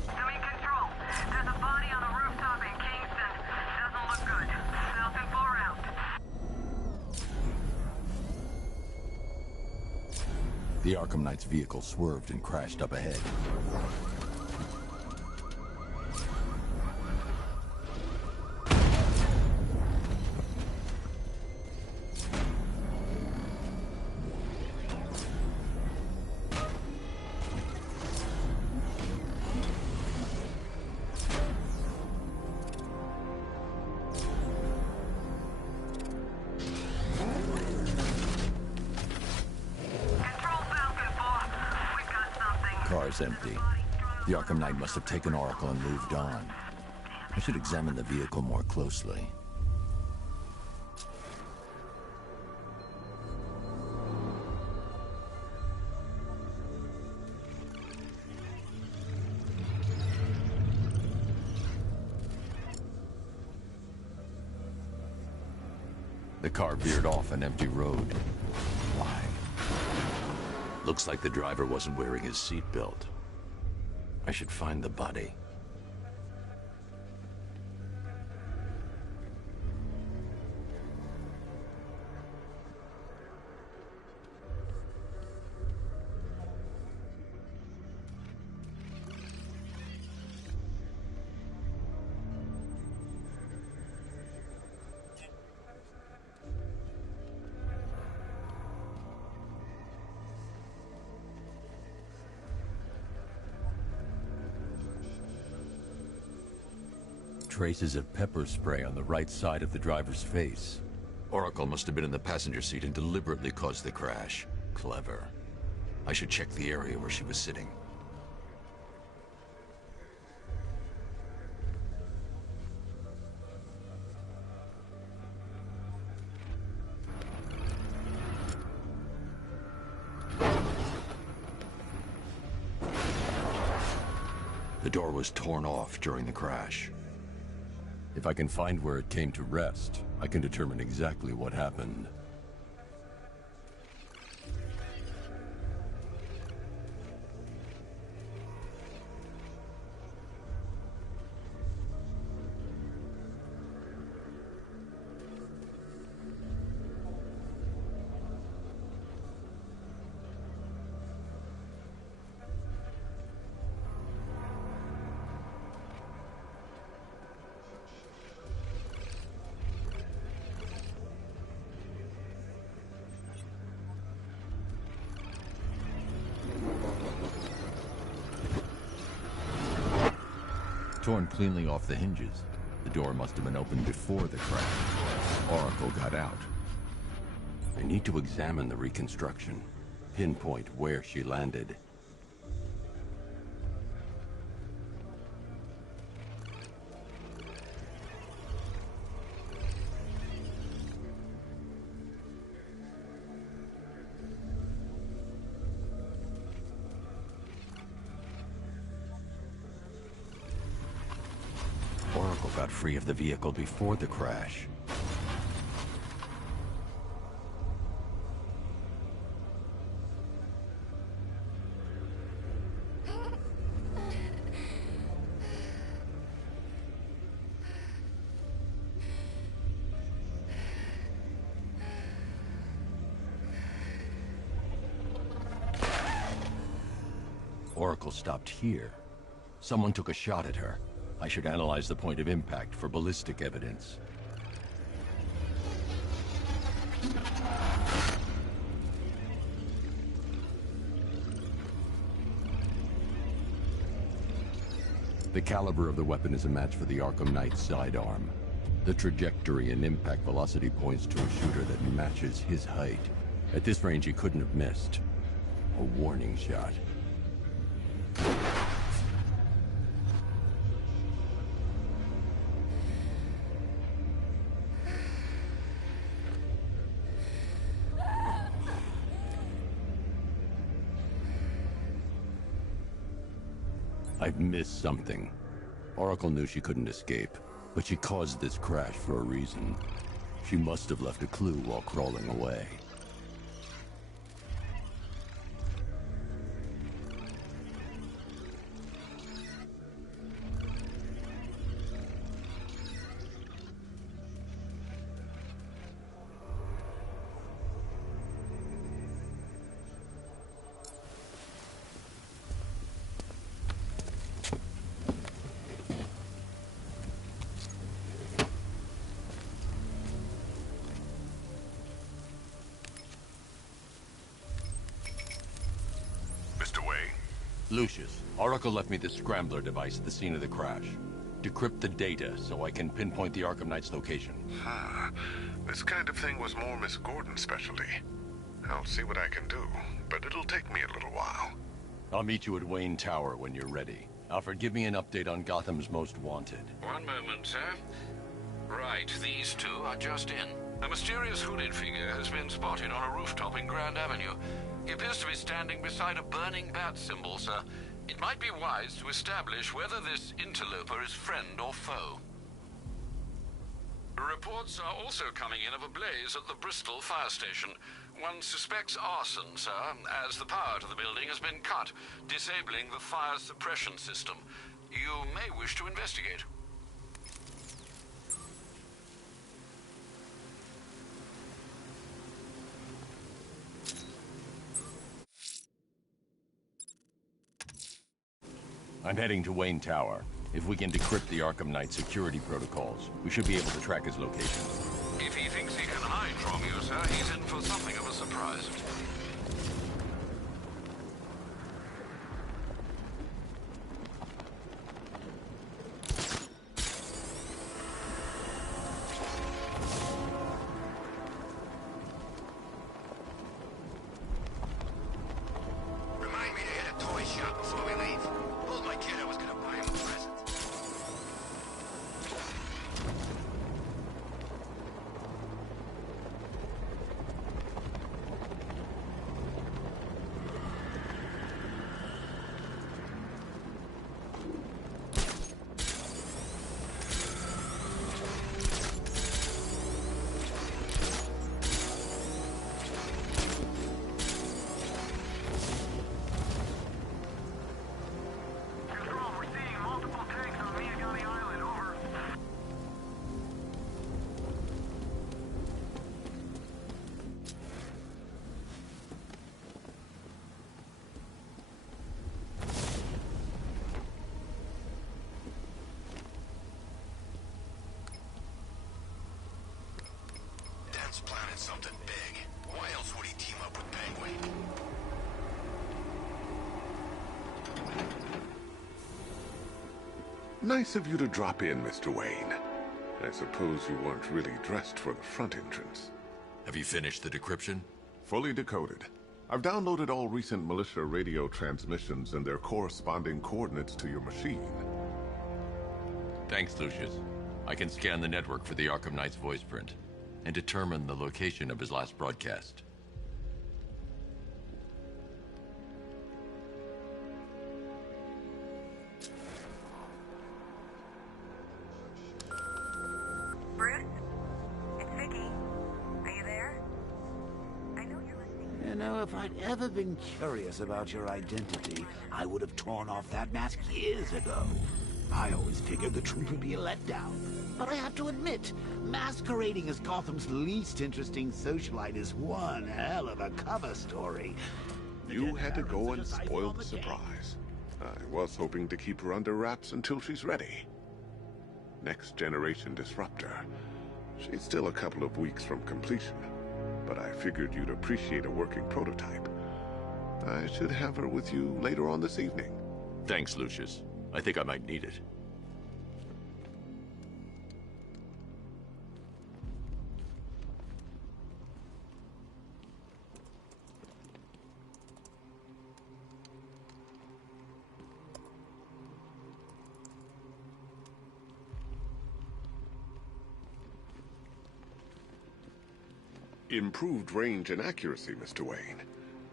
Doing control. There's a body on a rooftop in Kingston. Doesn't look good. Falcon 4 out. The Arkham Knight's vehicle swerved and crashed up ahead. Car's empty. The Arkham Knight must have taken Oracle and moved on. I should examine the vehicle more closely. The car veered off an empty road. Why? Looks like the driver wasn't wearing his seatbelt. I should find the body. Traces of pepper spray on the right side of the driver's face. Oracle must have been in the passenger seat and deliberately caused the crash. Clever. I should check the area where she was sitting. The door was torn off during the crash. If I can find where it came to rest, I can determine exactly what happened. Torn cleanly off the hinges. The door must have been opened before the crash. Oracle got out. I need to examine the reconstruction. Pinpoint where she landed. Oracle got free of the vehicle before the crash. Oracle stopped here. Someone took a shot at her. I should analyze the point of impact for ballistic evidence. The caliber of the weapon is a match for the Arkham Knight's sidearm. The trajectory and impact velocity points to a shooter that matches his height. At this range, he couldn't have missed. A warning shot. I've missed something. Oracle knew she couldn't escape, but she caused this crash for a reason. She must have left a clue while crawling away. Lucius, Oracle left me the scrambler device at the scene of the crash. Decrypt the data so I can pinpoint the Arkham Knight's location. This kind of thing was more Miss Gordon's specialty. I'll see what I can do, but it'll take me a little while. I'll meet you at Wayne Tower when you're ready. Alfred, give me an update on Gotham's Most Wanted. One moment, sir. Right, these two are just in. A mysterious hooded figure has been spotted on a rooftop in Grand Avenue. He appears to be standing beside a burning bat symbol, sir. It might be wise to establish whether this interloper is friend or foe. Reports are also coming in of a blaze at the Bristol fire station. One suspects arson, sir, as the power to the building has been cut, disabling the fire suppression system. You may wish to investigate. I'm heading to Wayne Tower. If we can decrypt the Arkham Knight security protocols, we should be able to track his location. If he thinks he can hide from you, sir, he's in for something of a surprise. wanted something big. Why else would he team up with Penguin? Nice of you to drop in, Mr. Wayne. I suppose you weren't really dressed for the front entrance. Have you finished the decryption? Fully decoded. I've downloaded all recent militia radio transmissions and their corresponding coordinates to your machine. Thanks, Lucius. I can scan the network for the Arkham Knight's voice print and determine the location of his last broadcast. Bruce? It's Vicky. Are you there? I know you're listening. You know, if I'd ever been curious about your identity, I would have torn off that mask years ago. I always figured the truth would be a letdown. But I have to admit, masquerading as Gotham's least interesting socialite is one hell of a cover story. You had to go and spoil the surprise. I was hoping to keep her under wraps until she's ready. Next generation disruptor. She's still a couple of weeks from completion, but I figured you'd appreciate a working prototype. I should have her with you later on this evening. Thanks, Lucius. I think I might need it. Improved range and accuracy, Mr. Wayne.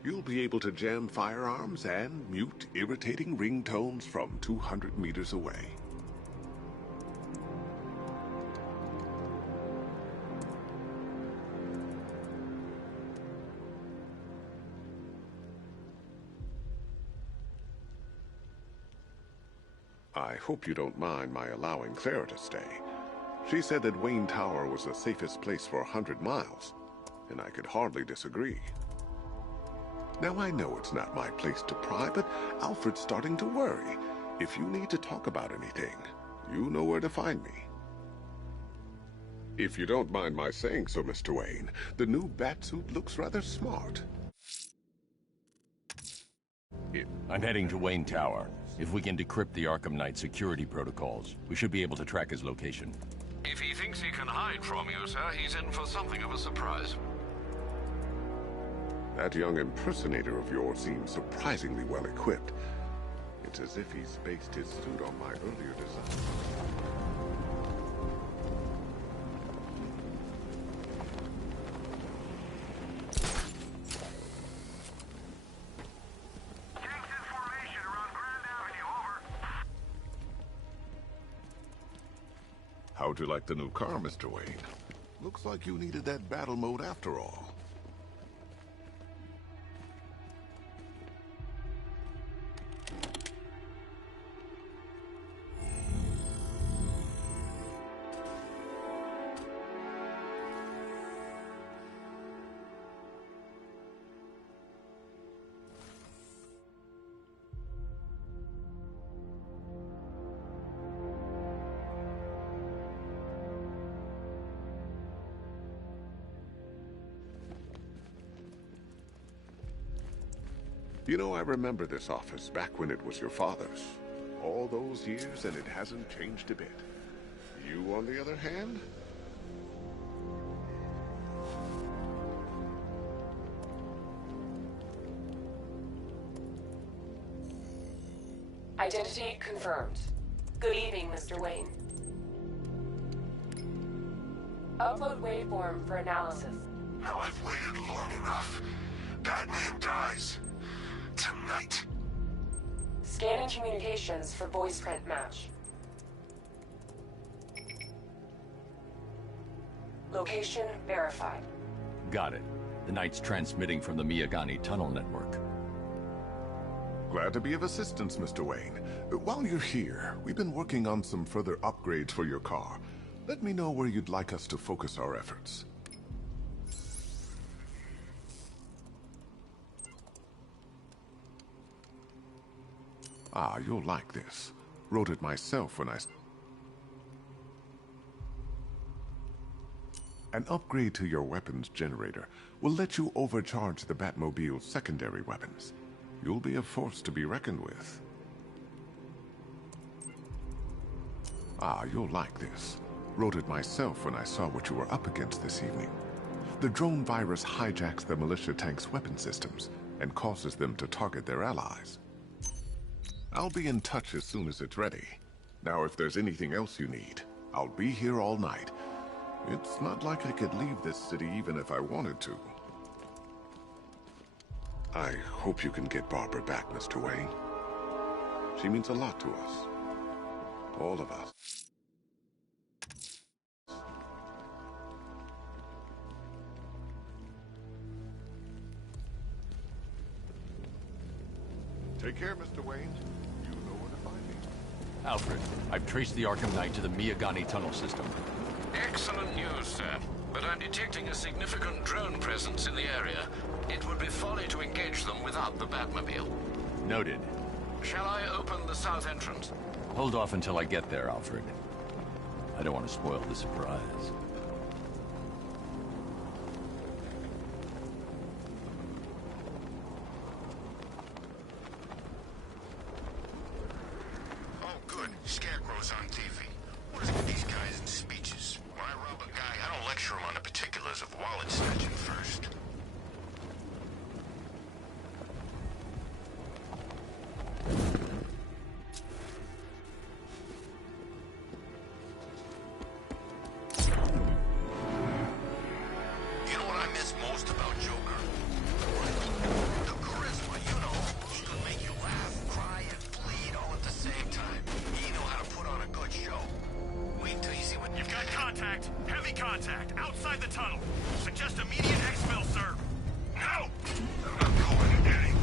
You'll be able to jam firearms and mute irritating ringtones from 200 meters away. I hope you don't mind my allowing Clara to stay. She said that Wayne Tower was the safest place for 100 miles, and I could hardly disagree. Now, I know it's not my place to pry, but Alfred's starting to worry. If you need to talk about anything, you know where to find me. If you don't mind my saying so, Mr. Wayne, the new Batsuit looks rather smart. I'm heading to Wayne Tower. If we can decrypt the Arkham Knight security protocols, we should be able to track his location. If he thinks he can hide from you, sir, he's in for something of a surprise. That young impersonator of yours seems surprisingly well equipped. It's as if he's based his suit on my earlier design. How'd you like the new car, Mr. Wayne? Looks like you needed that battle mode after all. You know, I remember this office back when it was your father's. All those years, and it hasn't changed a bit. You, on the other hand? Identity confirmed. Good evening, Mr. Wayne. Upload waveform for analysis. Now I've waited long enough. Batman dies. Tonight. Scanning communications for voice print match. Location verified. Got it. The Knight's transmitting from the Miyagani tunnel network. Glad to be of assistance, Mr. Wayne. While you're here, we've been working on some further upgrades for your car. Let me know where you'd like us to focus our efforts. Ah, you'll like this. Wrote it myself when I... An upgrade to your weapons generator will let you overcharge the Batmobile's secondary weapons. You'll be a force to be reckoned with. Ah, you'll like this. Wrote it myself when I saw what you were up against this evening. The drone virus hijacks the militia tank's weapon systems and causes them to target their allies. I'll be in touch as soon as it's ready. Now, if there's anything else you need, I'll be here all night. It's not like I could leave this city even if I wanted to. I hope you can get Barbara back, Mr. Wayne. She means a lot to us. All of us. Take care, Mr. Wayne. You know where to find me. Alfred, I've traced the Arkham Knight to the Miyagani tunnel system. Excellent news, sir. But I'm detecting a significant drone presence in the area. It would be folly to engage them without the Batmobile. Noted. Shall I open the south entrance? Hold off until I get there, Alfred. I don't want to spoil the surprise. Oh, good. Scarecrow's on TV. What is it with these guys and speeches? When I rob a guy, I don't lecture him on the particulars of wallet snatching first. You know what I miss most about Joker? The charisma, you know. He could make you laugh, cry, and bleed all at the same time. He knew how to put on a good show. Wait till you see what... You've got contact. Heavy contact. Outside the tunnel. Suggest immediate exfil, sir. No! I'm going to get him.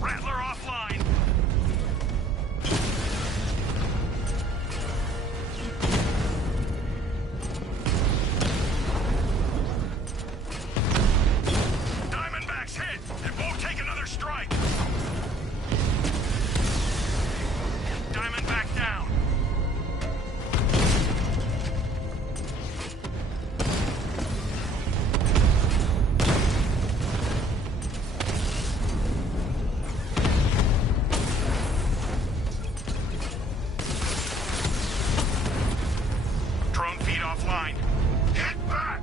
Rattler offline. Diamondback's hit. It won't take another strike. Diamondback down. Drone feed offline. Get back!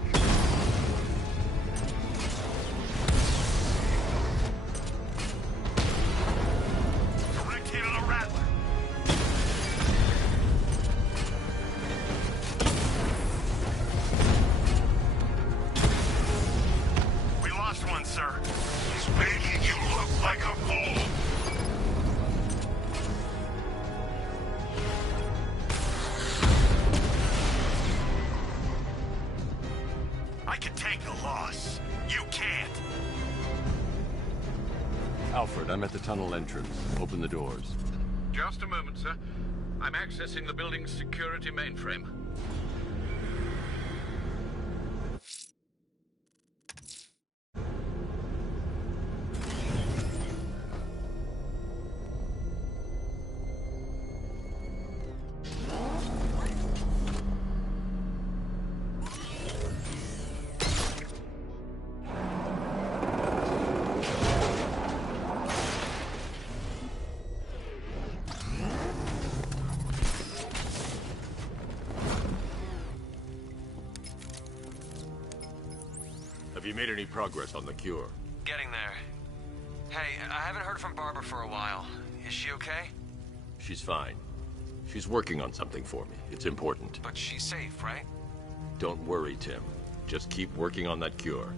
Direct hit on a Rattler. We lost one, sir. He's making you look like a fool. I can take the loss. You can't. Alfred, I'm at the tunnel entrance. Open the doors. Just a moment, sir. I'm accessing the building's security mainframe. Have you made any progress on the cure? Getting there. Hey, I haven't heard from Barbara for a while. Is she okay? She's fine. She's working on something for me. It's important. But she's safe, right? Don't worry, Tim. Just keep working on that cure.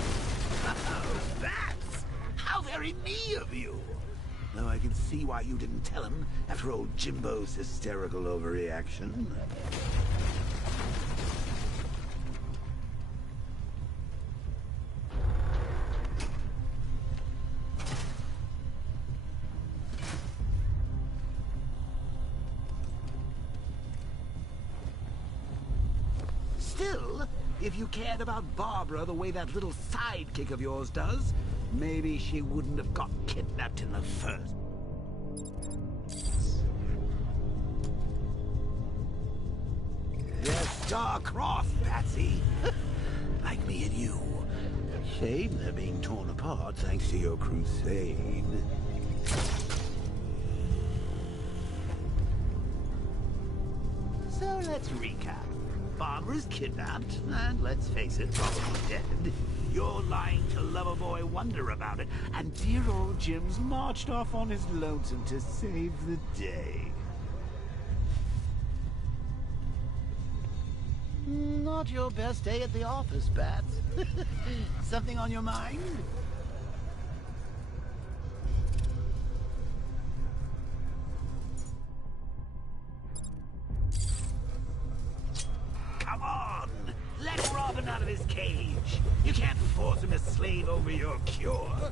Oh, that's how very me of you. Though I can see why you didn't tell him after old Jimbo's hysterical overreaction. Still, if you cared about Barbara the way that little sidekick of yours does, maybe she wouldn't have got kidnapped in the first. They're star-crossed, Patsy. Like me and you. Shame they're being torn apart thanks to your crusade. So let's recap. Barbara's kidnapped, and let's face it, probably dead. You're lying to Loverboy Wonder about it, and dear old Jim's marched off on his lonesome to save the day. Not your best day at the office, Bats. Something on your mind? Come on! Let Robin out of his cage! You can't force him to slave over your cure!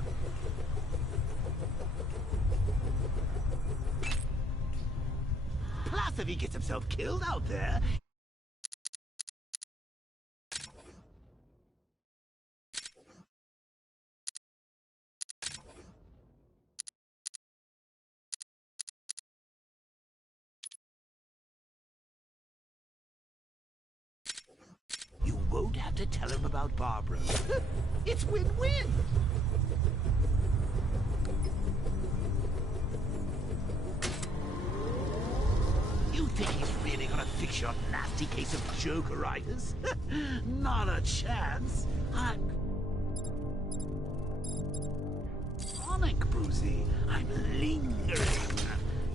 Plus, if he gets himself killed out there... You won't have to tell him about Barbara. It's win-win! You think he's really gonna fix your nasty case of Jokeritis? Not a chance. I'm... Sonic, Brucey. I'm lingering.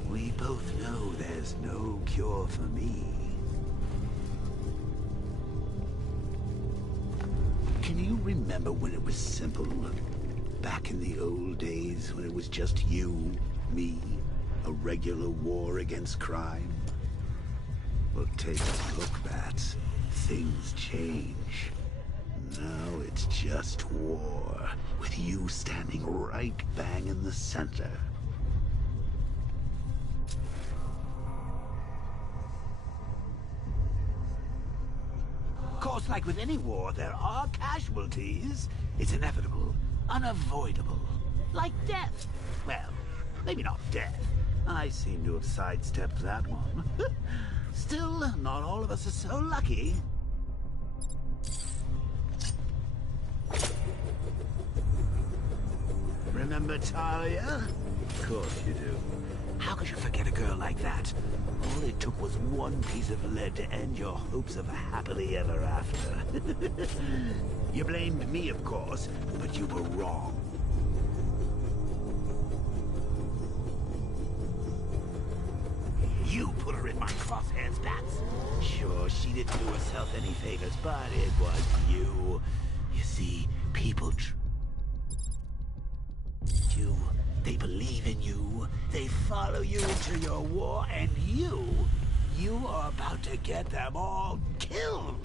We both know there's no cure for me. Can you remember when it was simple? Back in the old days when it was just you, me, a regular war against crime? Well, take a look, Bats. Things change. Now it's just war, with you standing right bang in the center. Of course, like with any war, there are casualties. It's inevitable, unavoidable. Like death. Well, maybe not death. I seem to have sidestepped that one. Still, not all of us are so lucky. Remember Talia? Of course you do. How could you forget a girl like that? All it took was one piece of lead to end your hopes of a happily ever after. You blamed me, of course, but you were wrong. You put her in my crosshairs, Bats. Sure, she didn't do herself any favors, but it was you. You see, people you. They believe in you. They follow you into your war, and you are about to get them all killed.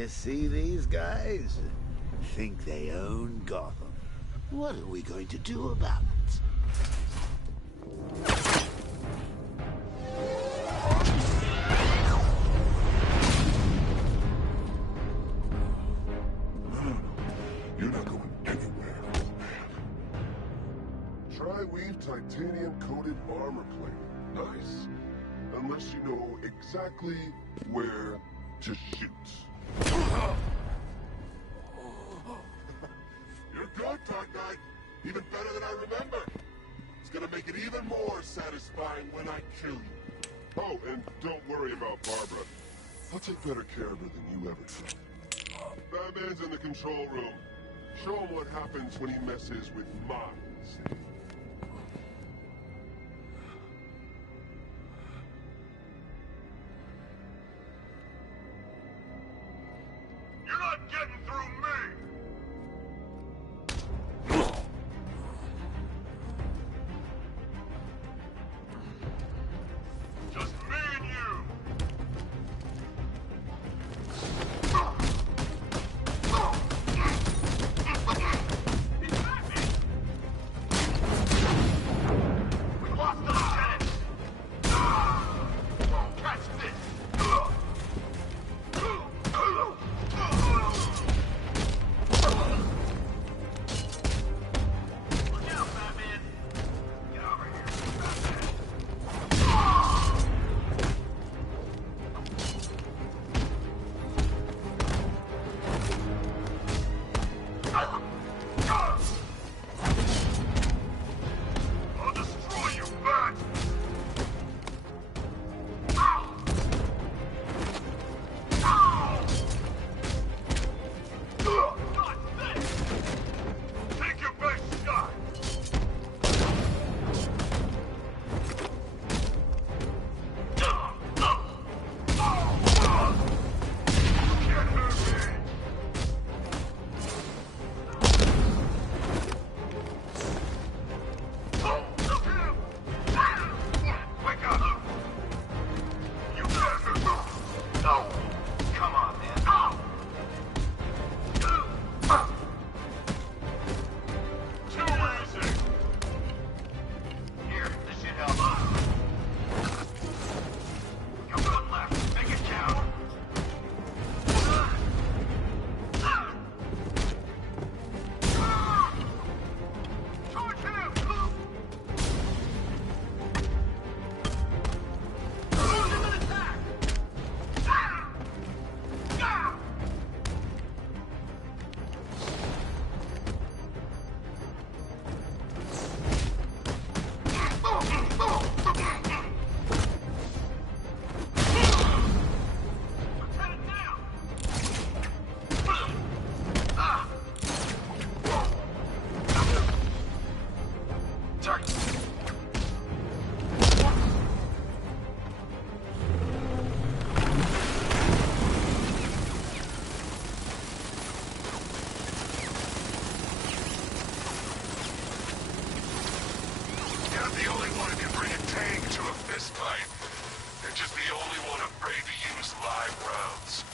You see these guys? Think they own Gotham. What are we going to do about it? You're not going anywhere, man. Tri-weave titanium-coated armor plate. Nice. Unless you know exactly where to shoot. You're good, Dark Knight. Even better than I remember. It's gonna make it even more satisfying when I kill you. Oh, and don't worry about Barbara. I'll take better care of her than you ever could. Batman's in the control room. Show him what happens when he messes with minds. You're not getting through me! Just me and you! We lost the lieutenant! Catch this! Look out, Batman! Get over here, Batman! I'll destroy you, Bat! Take your best shot! You can't hurt me! Look him! Wake up! You bastard! No! Come on, man! Too easy! Here, this should help. Go one left. Make it count. Charge him! Launch him an attack! Lieutenant, down! Target. You're not the only one who can bring a tank to a fistfight. You're just the only one afraid to use live rounds.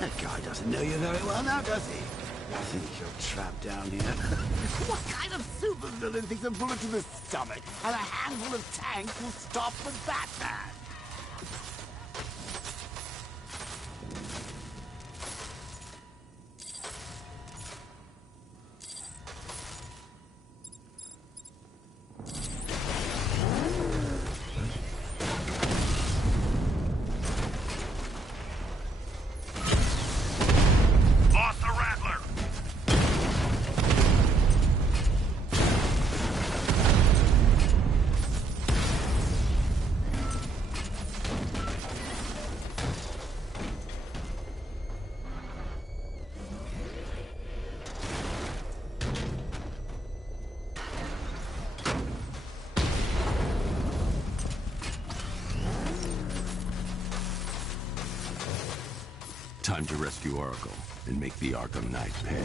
That guy doesn't know you very well now, does he? I think you're trapped down here. What kind of supervillain thinks a bullet to the stomach and a handful of tanks will stop the Batman? Lost the Rattler! Time to rescue Oracle and make the Arkham Knight pay.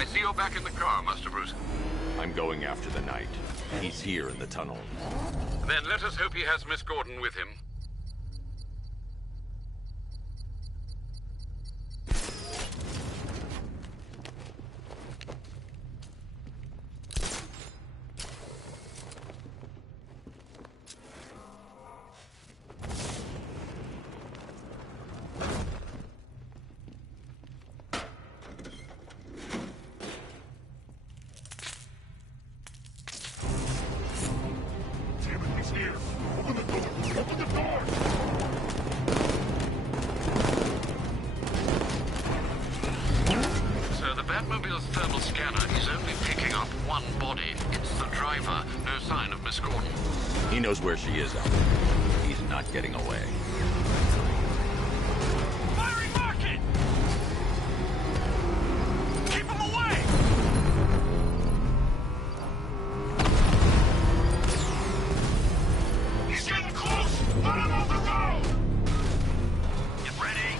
I see you're back in the car, Master Bruce. I'm going after the Knight. He's here in the tunnel. Then let us hope he has Miss Gordon with him. Batmobile's thermal scanner is only picking up one body. It's the driver. No sign of Miss Gordon. He knows where she is, Alfred. He's not getting away. Firing market! Keep him away! He's getting close! Let him off the road! Get ready!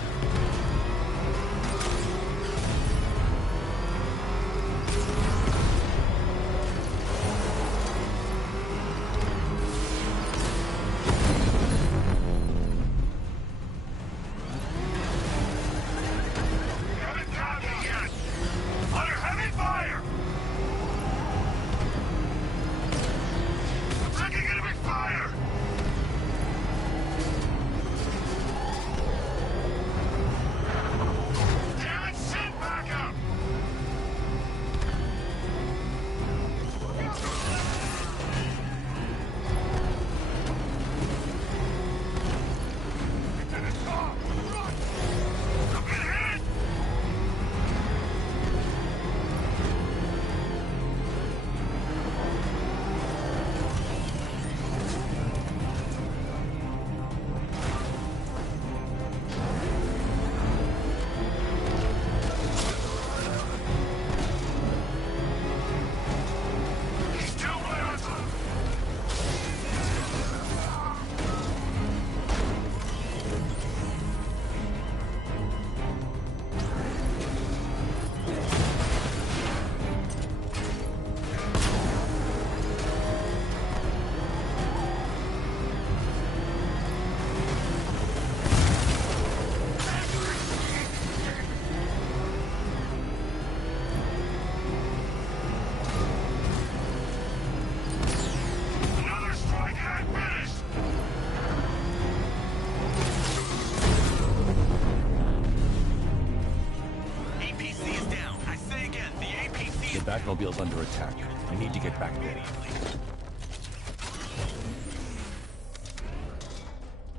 The Batmobile's under attack. I need to get back there.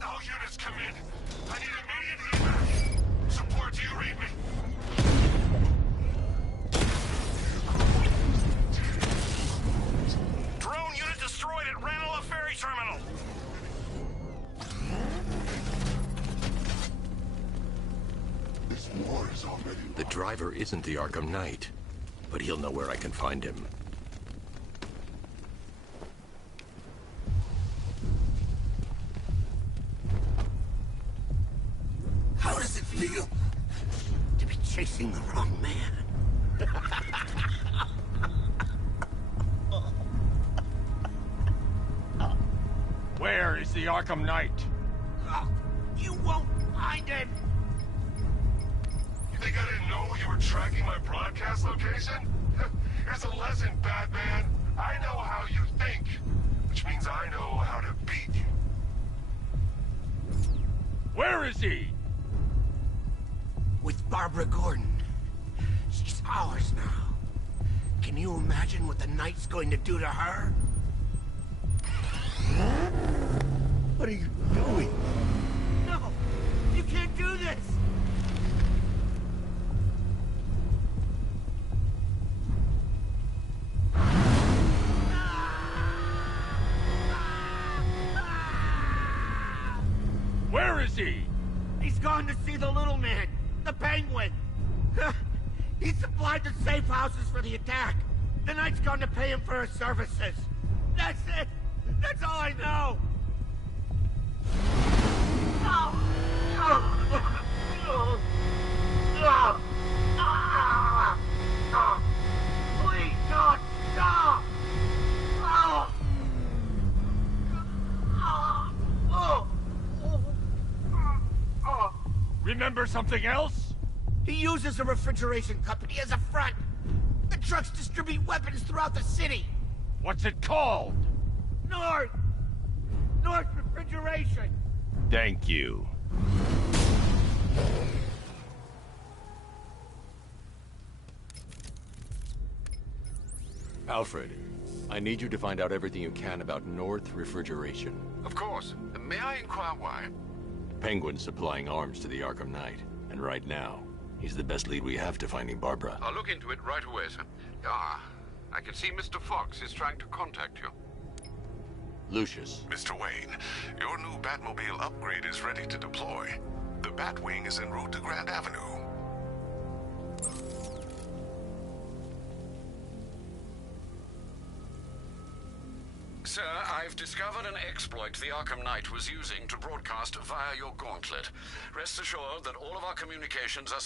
All units come in. I need immediate evac. Support, do you read me? Drone unit destroyed at Ranelagh Ferry Terminal. This war is already... The driver isn't the Arkham Knight, but he'll know where I can find him. How does it feel to be chasing the wrong man? Where is the Arkham Knight? You won't find him! You think I didn't know you were tracking my broadcast location? Here's a lesson, Batman. I know how you think, which means I know how to beat you. Where is he? With Barbara Gordon. She's ours now. Can you imagine what the Knight's going to do to her? What are you doing? No! You can't do this! Where is he? He's gone to see the little man, the Penguin. He supplied the safe houses for the attack. The Knight's gone to pay him for his services. That's it. That's all I know. No. Please, God, stop! Remember something else? He uses a refrigeration company as a front. The trucks distribute weapons throughout the city. What's it called? North Refrigeration. Thank you. Alfred, I need you to find out everything you can about North Refrigeration. Of course. May I inquire why? Penguin's supplying arms to the Arkham Knight, and right now, he's the best lead we have to finding Barbara. I'll look into it right away, sir. Ah, I can see Mr. Fox is trying to contact you. Lucius. Mr. Wayne, your new Batmobile upgrade is ready to deploy. The Batwing is en route to Grand Avenue. Sir, I've discovered an exploit the Arkham Knight was using to broadcast via your gauntlet. Rest assured that all of our communications are